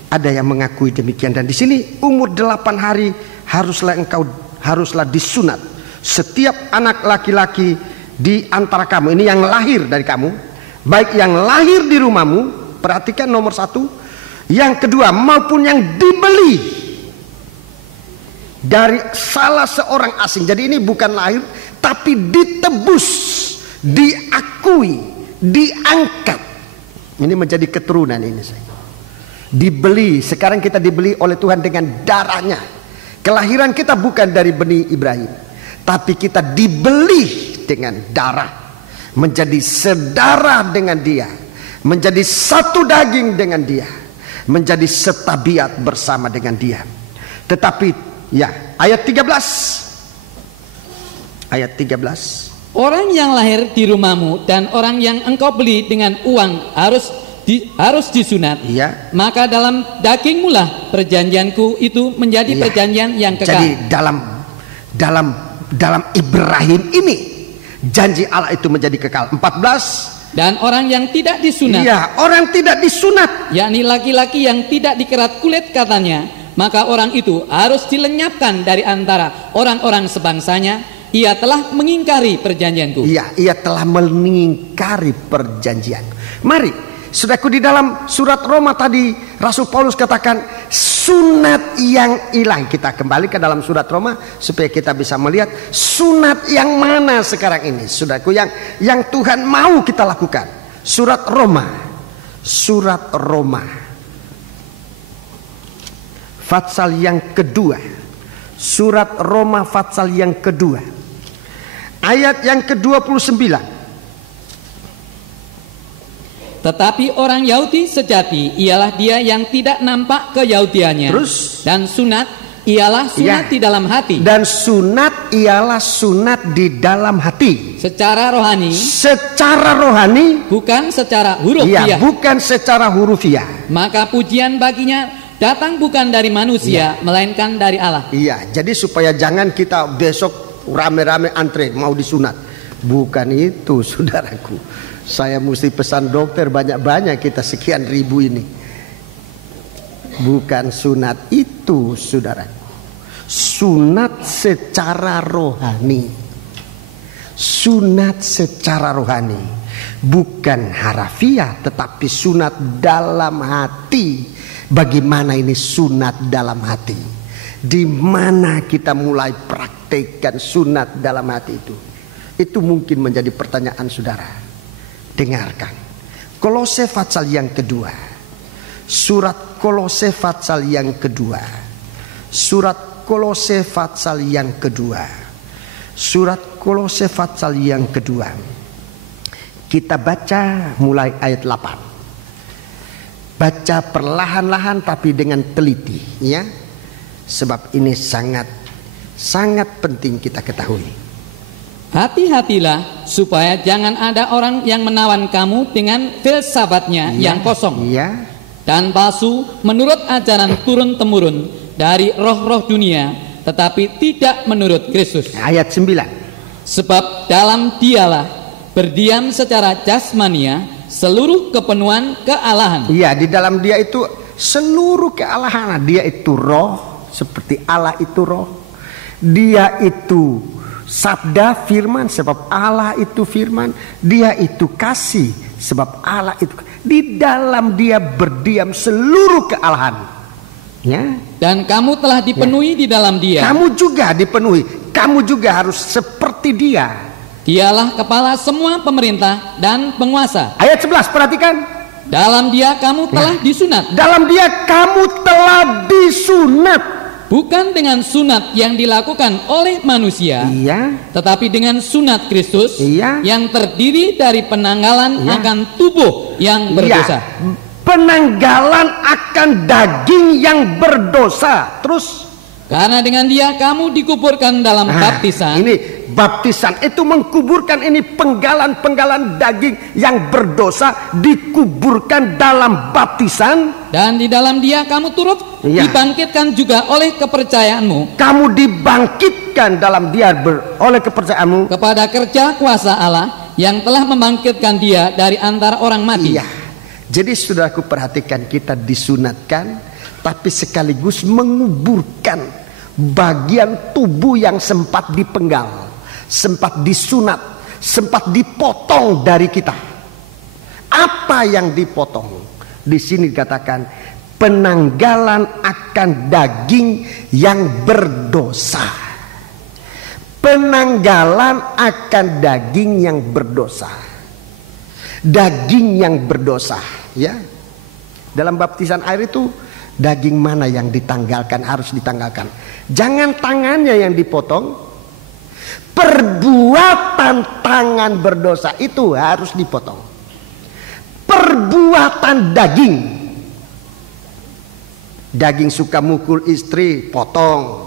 ada yang mengakui demikian. Dan di sini umur 8 hari haruslah disunat. Setiap anak laki-laki di antara kamu, ini yang lahir dari kamu, baik yang lahir di rumahmu, perhatikan nomor 1, yang kedua maupun yang dibeli dari salah seorang asing. Jadi ini bukan lahir, tapi ditebus, diakui, diangkat. Ini menjadi keturunan ini saya. Dibeli, sekarang kita dibeli oleh Tuhan dengan darahnya. Kelahiran kita bukan dari benih Ibrahim, tapi kita dibeli dengan darah, menjadi sedarah dengan dia, menjadi satu daging dengan dia, menjadi setabiat bersama dengan dia. Tetapi ya, ayat 13. Ayat 13. Orang yang lahir di rumahmu dan orang yang engkau beli dengan uang harus disunat. Ya. Maka dalam dagingmu lah perjanjianku itu menjadi perjanjian yang kekal. Jadi dalam Ibrahim ini janji Allah itu menjadi kekal. 14. Dan orang yang tidak disunat. Iya, orang tidak disunat, yakni laki-laki yang tidak dikerat kulit katanya, maka orang itu harus dilenyapkan dari antara orang-orang sebangsanya. Ia telah mengingkari perjanjianku. Iya, ia telah mengingkari perjanjian. Mari, saudaraku, di dalam surat Roma tadi Rasul Paulus katakan sunat yang hilang. Kita kembali ke dalam surat Roma supaya kita bisa melihat sunat yang mana sekarang ini, saudaraku, yang Tuhan mau kita lakukan. Surat Roma. Fatsal yang kedua. Surat Roma fatsal yang kedua. Ayat yang ke-29. Tetapi orang Yahudi sejati ialah dia yang tidak nampak keyahudiannya. Terus? Dan sunat ialah sunat di dalam hati. Dan sunat ialah sunat di dalam hati. Secara rohani. Secara rohani. Bukan secara hurufiah. Bukan secara hurufiah. Maka pujian baginya datang bukan dari manusia, melainkan dari Allah. Iya, jadi supaya jangan kita besok rame-rame antre mau disunat. Bukan itu, saudaraku. Saya mesti pesan dokter banyak-banyak, kita sekian ribu ini. Bukan sunat itu, saudaraku. Sunat secara rohani. Sunat secara rohani. Bukan harafiah, tetapi sunat dalam hati. Bagaimana ini sunat dalam hati? Di mana kita mulai praktekkan sunat dalam hati itu? Itu mungkin menjadi pertanyaan saudara. Dengarkan. Kolose fatsal yang kedua. Surat Kolose fatsal yang kedua. Surat Kolose fatsal yang kedua. Surat Kolose fatsal yang kedua. Kita baca mulai ayat 8. Baca perlahan-lahan tapi dengan teliti, ya. Sebab ini sangat penting kita ketahui. Hati-hatilah supaya jangan ada orang yang menawan kamu dengan filsafatnya yang kosong dan palsu menurut ajaran turun-temurun dari roh-roh dunia, tetapi tidak menurut Kristus. Ayat 9. Sebab dalam dialah berdiam secara jasmania seluruh kepenuhan kealahan. Iya, di dalam dia itu seluruh kealahan. Dia itu roh. Seperti Allah itu roh. Dia itu sabda firman, sebab Allah itu firman. Dia itu kasih, sebab Allah itu. Di dalam dia berdiam seluruh kealahan, ya. Dan kamu telah dipenuhi di dalam dia. Kamu juga dipenuhi. Kamu juga harus seperti dia. Dialah kepala semua pemerintah dan penguasa. Ayat 11, perhatikan. Dalam dia kamu telah disunat. Dalam dia kamu telah disunat. Bukan dengan sunat yang dilakukan oleh manusia, tetapi dengan sunat Kristus yang terdiri dari penanggalan akan tubuh yang berdosa. penanggalan akan daging yang berdosa. Terus, karena dengan dia kamu dikuburkan dalam baptisan. Ini baptisan itu mengkuburkan, ini penggalan-penggalan daging yang berdosa dikuburkan dalam baptisan. Dan di dalam dia kamu turut dibangkitkan juga oleh kepercayaanmu. Kamu dibangkitkan dalam dia oleh kepercayaanmu kepada kerja kuasa Allah yang telah membangkitkan dia dari antara orang mati. Iya. Jadi saudaraku, perhatikan, kita disunatkan tapi sekaligus menguburkan bagian tubuh yang sempat dipenggal, sempat disunat, sempat dipotong dari kita. Apa yang dipotong? Di sini dikatakan penanggalan akan daging yang berdosa. Penanggalan akan daging yang berdosa. Daging yang berdosa, ya. Dalam baptisan air itu daging mana yang ditanggalkan, harus ditanggalkan. Jangan tangannya yang dipotong. Perbuatan tangan berdosa itu harus dipotong. Perbuatan daging. Daging suka mukul istri, potong.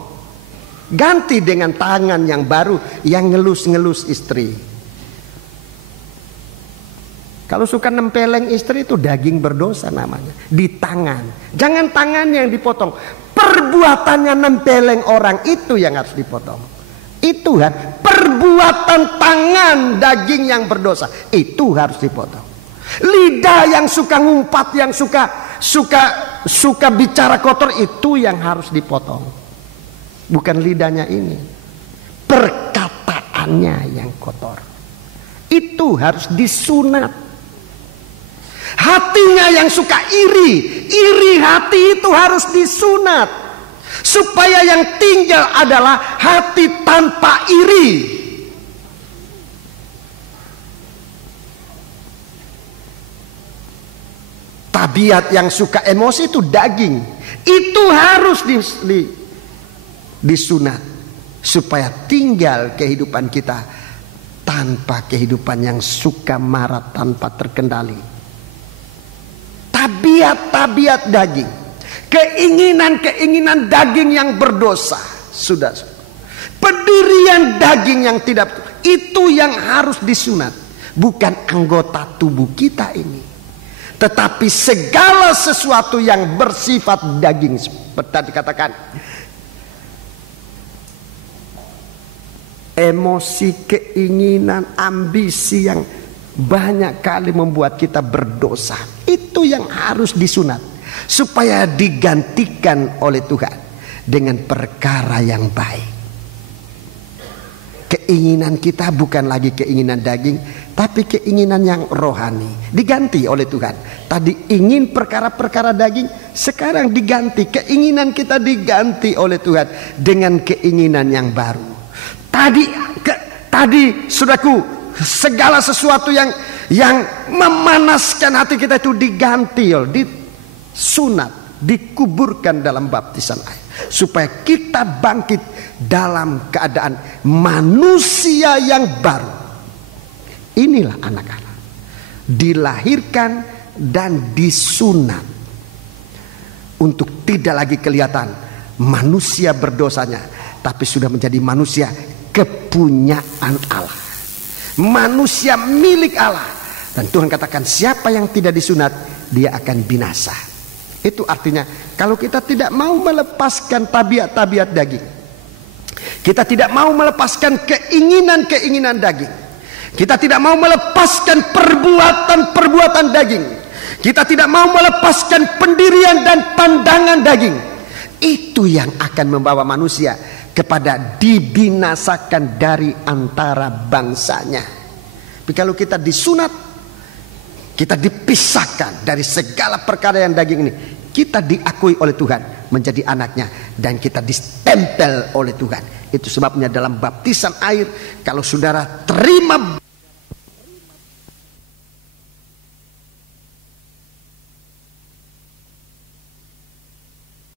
Ganti dengan tangan yang baru yang ngelus-ngelus istri. Kalau suka nempeleng istri itu daging berdosa namanya. Di tangan. Jangan tangannya yang dipotong. Perbuatannya nempeleng orang itu yang harus dipotong. Itu kan perbuatan tangan daging yang berdosa. Itu harus dipotong. Lidah yang suka ngumpat, yang suka bicara kotor, itu yang harus dipotong. Bukan lidahnya ini. Perkataannya yang kotor. Itu harus disunat. Hatinya yang suka iri hati itu harus disunat, supaya yang tinggal adalah hati tanpa iri. Tabiat yang suka emosi itu daging, itu harus disunat, supaya tinggal kehidupan kita tanpa kehidupan yang suka marah tanpa terkendali. Tabiat-tabiat daging, keinginan-keinginan daging yang berdosa, sudah. Pendirian daging yang tidak, itu yang harus disunat. Bukan anggota tubuh kita ini, tetapi segala sesuatu yang bersifat daging. Seperti tadi dikatakan, emosi, keinginan, ambisi yang banyak kali membuat kita berdosa, itu yang harus disunat, supaya digantikan oleh Tuhan dengan perkara yang baik. Keinginan kita bukan lagi keinginan daging, tapi keinginan yang rohani, diganti oleh Tuhan. Tadi ingin perkara-perkara daging, sekarang diganti, keinginan kita diganti oleh Tuhan dengan keinginan yang baru. Tadi saudaraku, segala sesuatu yang memanaskan hati kita itu diganti, disunat, dikuburkan dalam baptisan air, supaya kita bangkit dalam keadaan manusia yang baru. Inilah anak Allah, dilahirkan dan disunat untuk tidak lagi kelihatan manusia berdosanya, tapi sudah menjadi manusia kepunyaan Allah, manusia milik Allah. Dan Tuhan katakan, siapa yang tidak disunat, dia akan binasa. Itu artinya, kalau kita tidak mau melepaskan tabiat-tabiat daging, kita tidak mau melepaskan keinginan-keinginan daging, kita tidak mau melepaskan perbuatan-perbuatan daging, kita tidak mau melepaskan pendirian dan pandangan daging, itu yang akan membawa manusia kepada dibinasakan dari antara bangsanya. Tapi kalau kita disunat, kita dipisahkan dari segala perkara yang daging ini, kita diakui oleh Tuhan menjadi anaknya, dan kita ditempel oleh Tuhan. Itu sebabnya dalam baptisan air, kalau saudara terima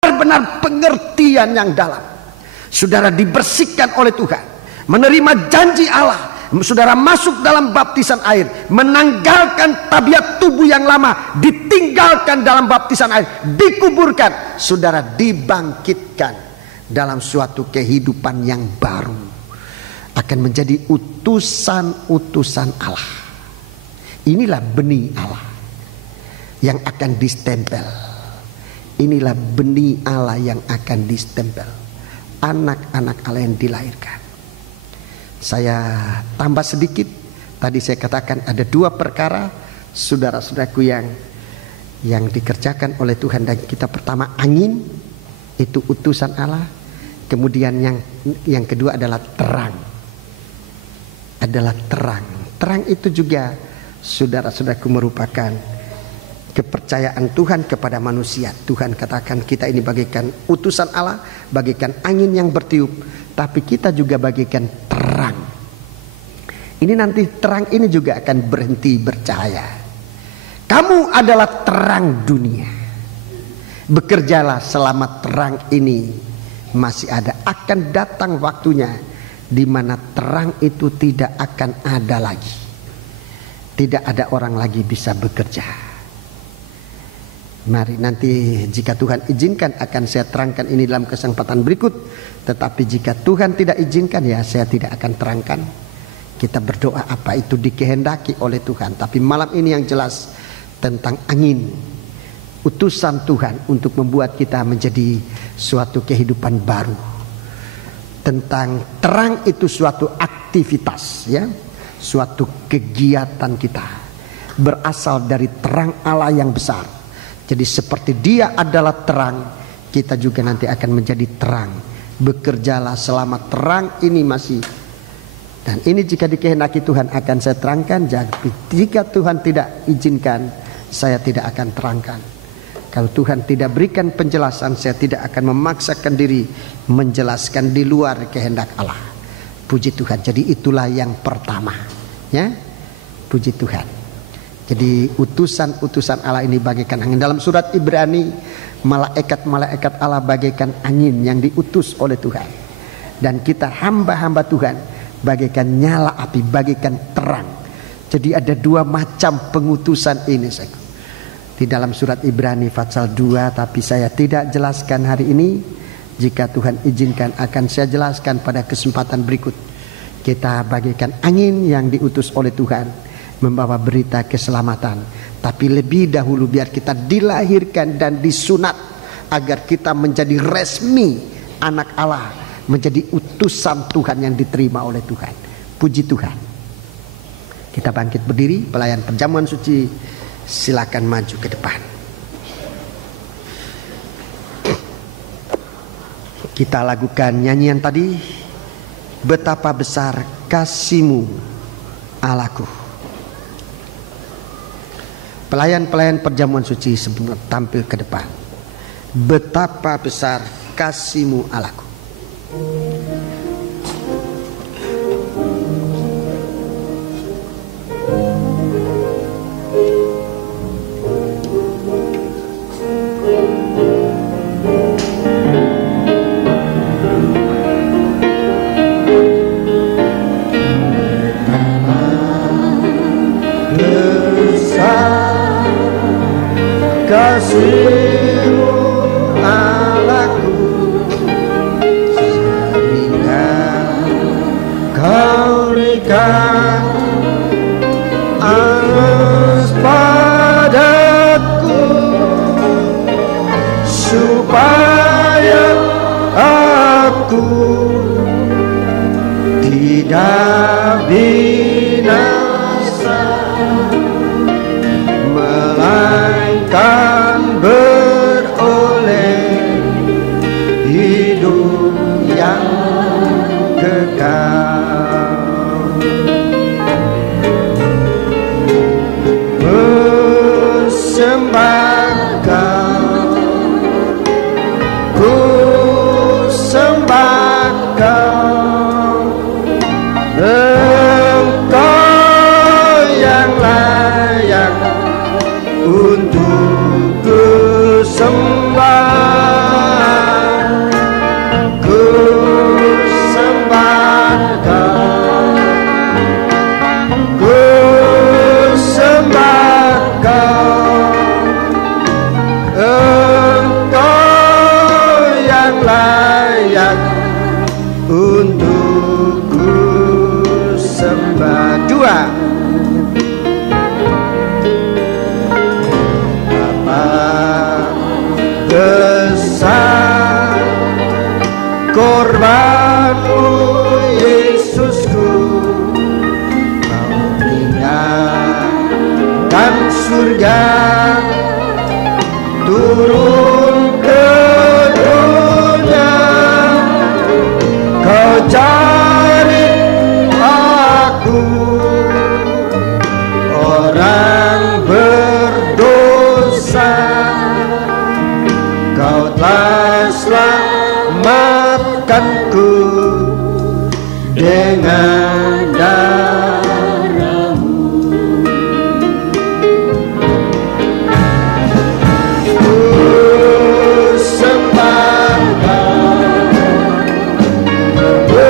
benar-benar pengertian yang dalam, saudara dibersihkan oleh Tuhan, menerima janji Allah, saudara masuk dalam baptisan air, menanggalkan tabiat tubuh yang lama, ditinggalkan dalam baptisan air, dikuburkan, saudara dibangkitkan dalam suatu kehidupan yang baru, akan menjadi utusan-utusan Allah. Inilah benih Allah yang akan distempel. Inilah benih Allah yang akan distempel. Anak-anak Allah yang dilahirkan. Saya tambah sedikit. Tadi saya katakan ada dua perkara, saudara-saudaraku, yang dikerjakan oleh Tuhan dan kita. Pertama, angin, itu utusan Allah. Kemudian yang kedua adalah terang. Adalah terang. Terang itu juga, saudara-saudaraku, merupakan kepercayaan Tuhan kepada manusia. Tuhan katakan kita ini bagaikan utusan Allah, bagaikan angin yang bertiup, tapi kita juga bagaikan terang. Ini nanti terang ini juga akan berhenti bercahaya. Kamu adalah terang dunia. Bekerjalah selama terang ini masih ada. Akan datang waktunya di mana terang itu tidak akan ada lagi. Tidak ada orang lagi bisa bekerja. Mari nanti jika Tuhan izinkan akan saya terangkan ini dalam kesempatan berikut. Tetapi jika Tuhan tidak izinkan, ya saya tidak akan terangkan. Kita berdoa apa itu dikehendaki oleh Tuhan. Tapi malam ini yang jelas tentang angin, utusan Tuhan untuk membuat kita menjadi suatu kehidupan baru. Tentang terang itu suatu aktivitas, ya, suatu kegiatan kita berasal dari terang Allah yang besar. Jadi seperti Dia adalah terang, kita juga nanti akan menjadi terang. Bekerjalah selama terang ini masih. Dan ini jika dikehendaki Tuhan akan saya terangkan. Jika Tuhan tidak izinkan, saya tidak akan terangkan. Kalau Tuhan tidak berikan penjelasan, saya tidak akan memaksakan diri menjelaskan di luar kehendak Allah. Puji Tuhan. Jadi itulah yang pertama, ya. Puji Tuhan. Jadi utusan-utusan Allah ini bagaikan angin. Dalam surat Ibrani, malaikat-malaikat Allah bagaikan angin yang diutus oleh Tuhan. Dan kita hamba-hamba Tuhan bagaikan nyala api, bagaikan terang. Jadi ada dua macam pengutusan ini. Di dalam surat Ibrani pasal 2, tapi saya tidak jelaskan hari ini. Jika Tuhan izinkan akan saya jelaskan pada kesempatan berikut. Kita bagaikan angin yang diutus oleh Tuhan, membawa berita keselamatan. Tapi lebih dahulu biar kita dilahirkan dan disunat, agar kita menjadi resmi anak Allah, menjadi utusan Tuhan yang diterima oleh Tuhan. Puji Tuhan. Kita bangkit berdiri, pelayan perjamuan suci silakan maju ke depan. Kita lakukan nyanyian tadi, betapa besar kasih-Mu Allahku. Pelayan-pelayan perjamuan suci sebelum tampil ke depan. Betapa besar kasih-Mu Allahku. Kasih-Mu Allahku, sehingga Kau berikan anugerah padaku, supaya aku tidak binasa, melainkan beroleh hidup yang kekal. Persembahkan, ku sembahkan Engkau yang layak untuk kusembah. Ku sembahkan surga turun ke dunia, kau cari aku orang berdosa, kau telah selamatkanku dengan darahmu. Ku sembah Kau, ku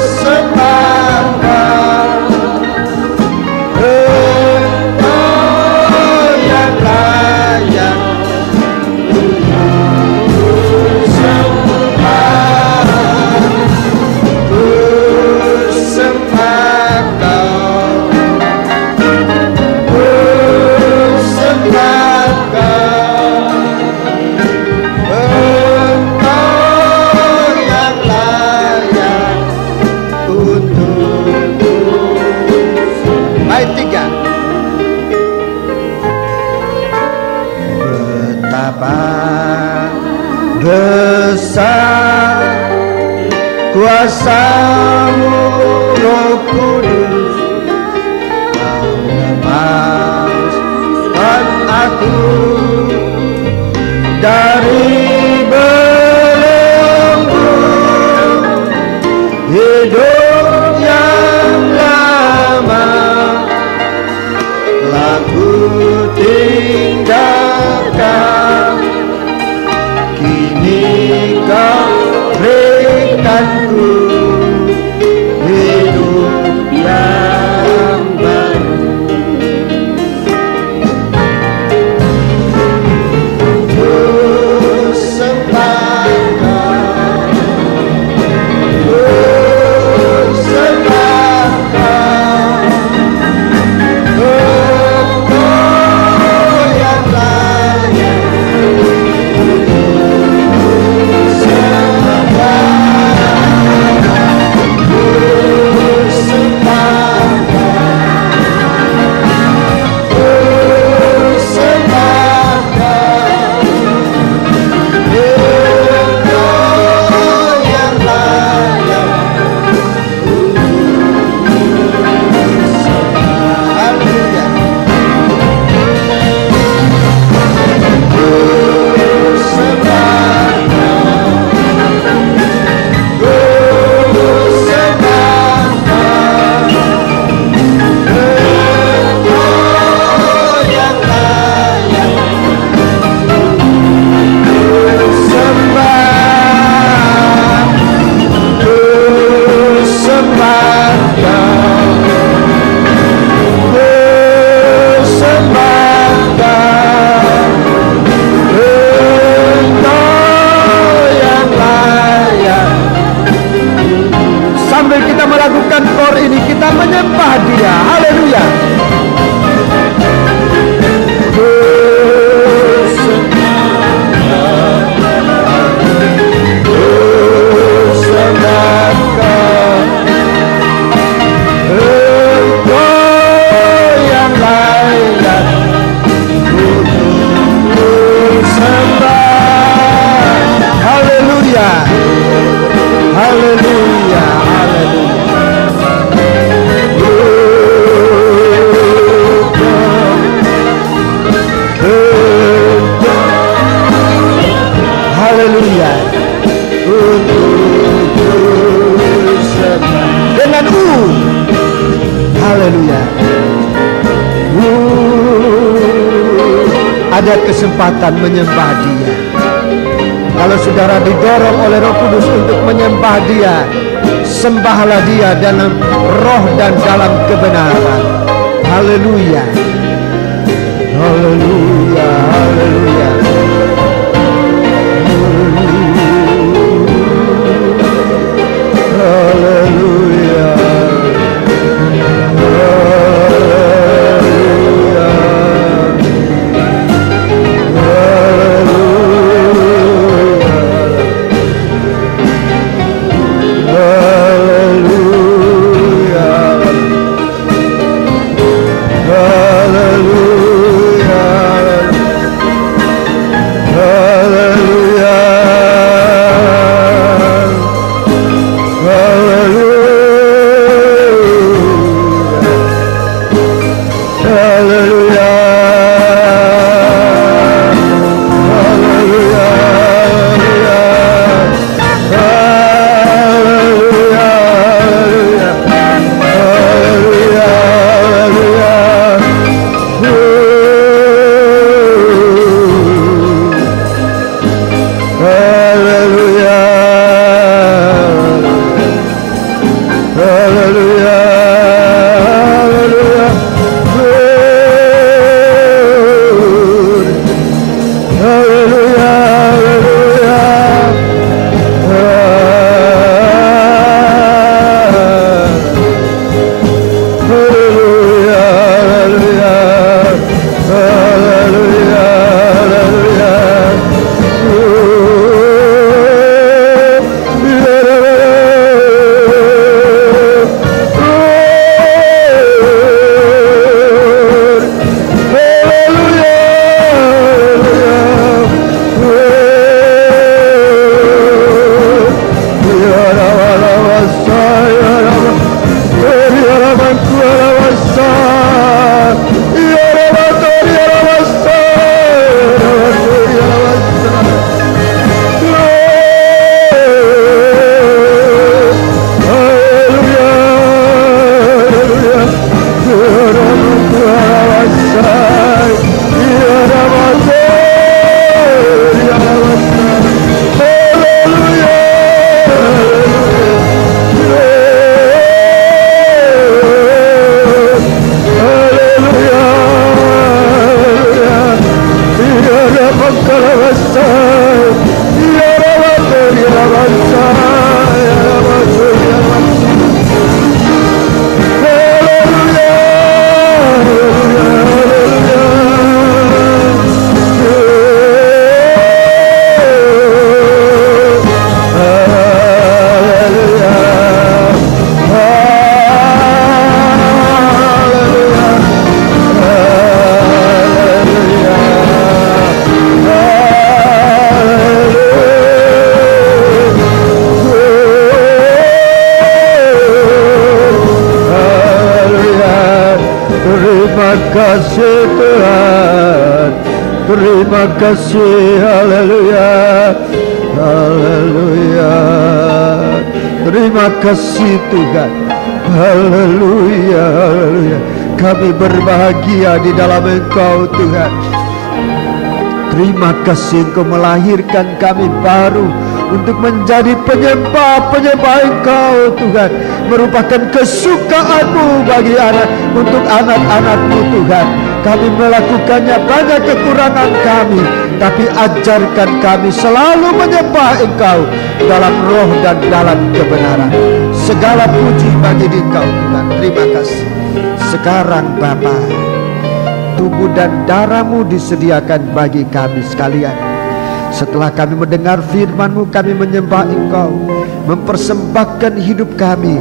sembah Kau, Engkau yang layak besar kuasa-Mu Roh Kudus, Kau lepaskan aku dari belenggu hidup yang lama, laku tinggalkan. Kini Kau berikanku hidup yang baru. Ku sembah Kau, ku sembah Kau, Engkau yang layak menyembah Dia. Haleluya. Ada kesempatan menyembah Dia. Kalau saudara didorong oleh Roh Kudus untuk menyembah Dia, sembahlah Dia dalam roh dan dalam kebenaran. Haleluya. Haleluya. Haleluya. Haleluya. Hallelujah. Terima kasih, haleluya, haleluya. Terima kasih Tuhan, haleluya, haleluya. Kami berbahagia di dalam Engkau Tuhan. Terima kasih Engkau melahirkan kami baru untuk menjadi penyembah-penyembah Engkau Tuhan. Merupakan kesukaan-Mu bagi untuk anak-anak-Mu Tuhan. Kami melakukannya, banyak kekurangan kami, tapi ajarkan kami selalu menyembah Engkau dalam roh dan dalam kebenaran. Segala puji bagi Engkau Tuhan. Terima kasih. Sekarang Bapa, tubuh dan darah-Mu disediakan bagi kami sekalian. Setelah kami mendengar firman-Mu, kami menyembah Engkau, mempersembahkan hidup kami.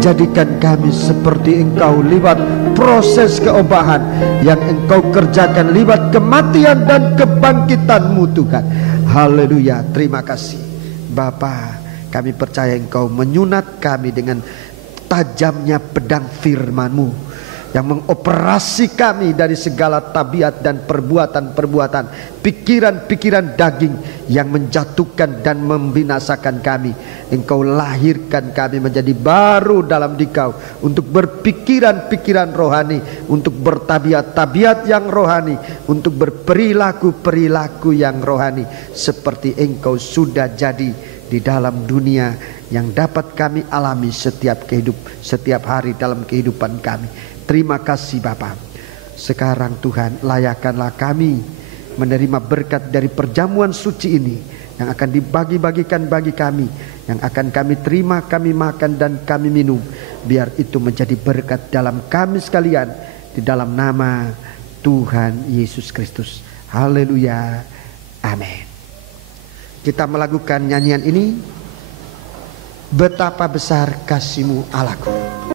Jadikan kami seperti Engkau lewat proses keobahan yang Engkau kerjakan lewat kematian dan kebangkitan-Mu Tuhan. Haleluya, terima kasih Bapa. Kami percaya Engkau menyunat kami dengan tajamnya pedang firman-Mu yang mengoperasi kami dari segala tabiat dan perbuatan-perbuatan, pikiran-pikiran daging yang menjatuhkan dan membinasakan kami. Engkau lahirkan kami menjadi baru dalam Dikau, untuk berpikiran-pikiran rohani, untuk bertabiat-tabiat yang rohani, untuk berperilaku-perilaku yang rohani, seperti Engkau sudah jadi di dalam dunia yang dapat kami alami setiap hari dalam kehidupan kami. Terima kasih Bapa. Sekarang Tuhan, layakkanlah kami menerima berkat dari perjamuan suci ini yang akan dibagi-bagikan bagi kami, yang akan kami terima, kami makan dan kami minum. Biar itu menjadi berkat dalam kami sekalian, di dalam nama Tuhan Yesus Kristus. Haleluya, amin. Kita melakukan nyanyian ini, betapa besar kasih-Mu Allahku.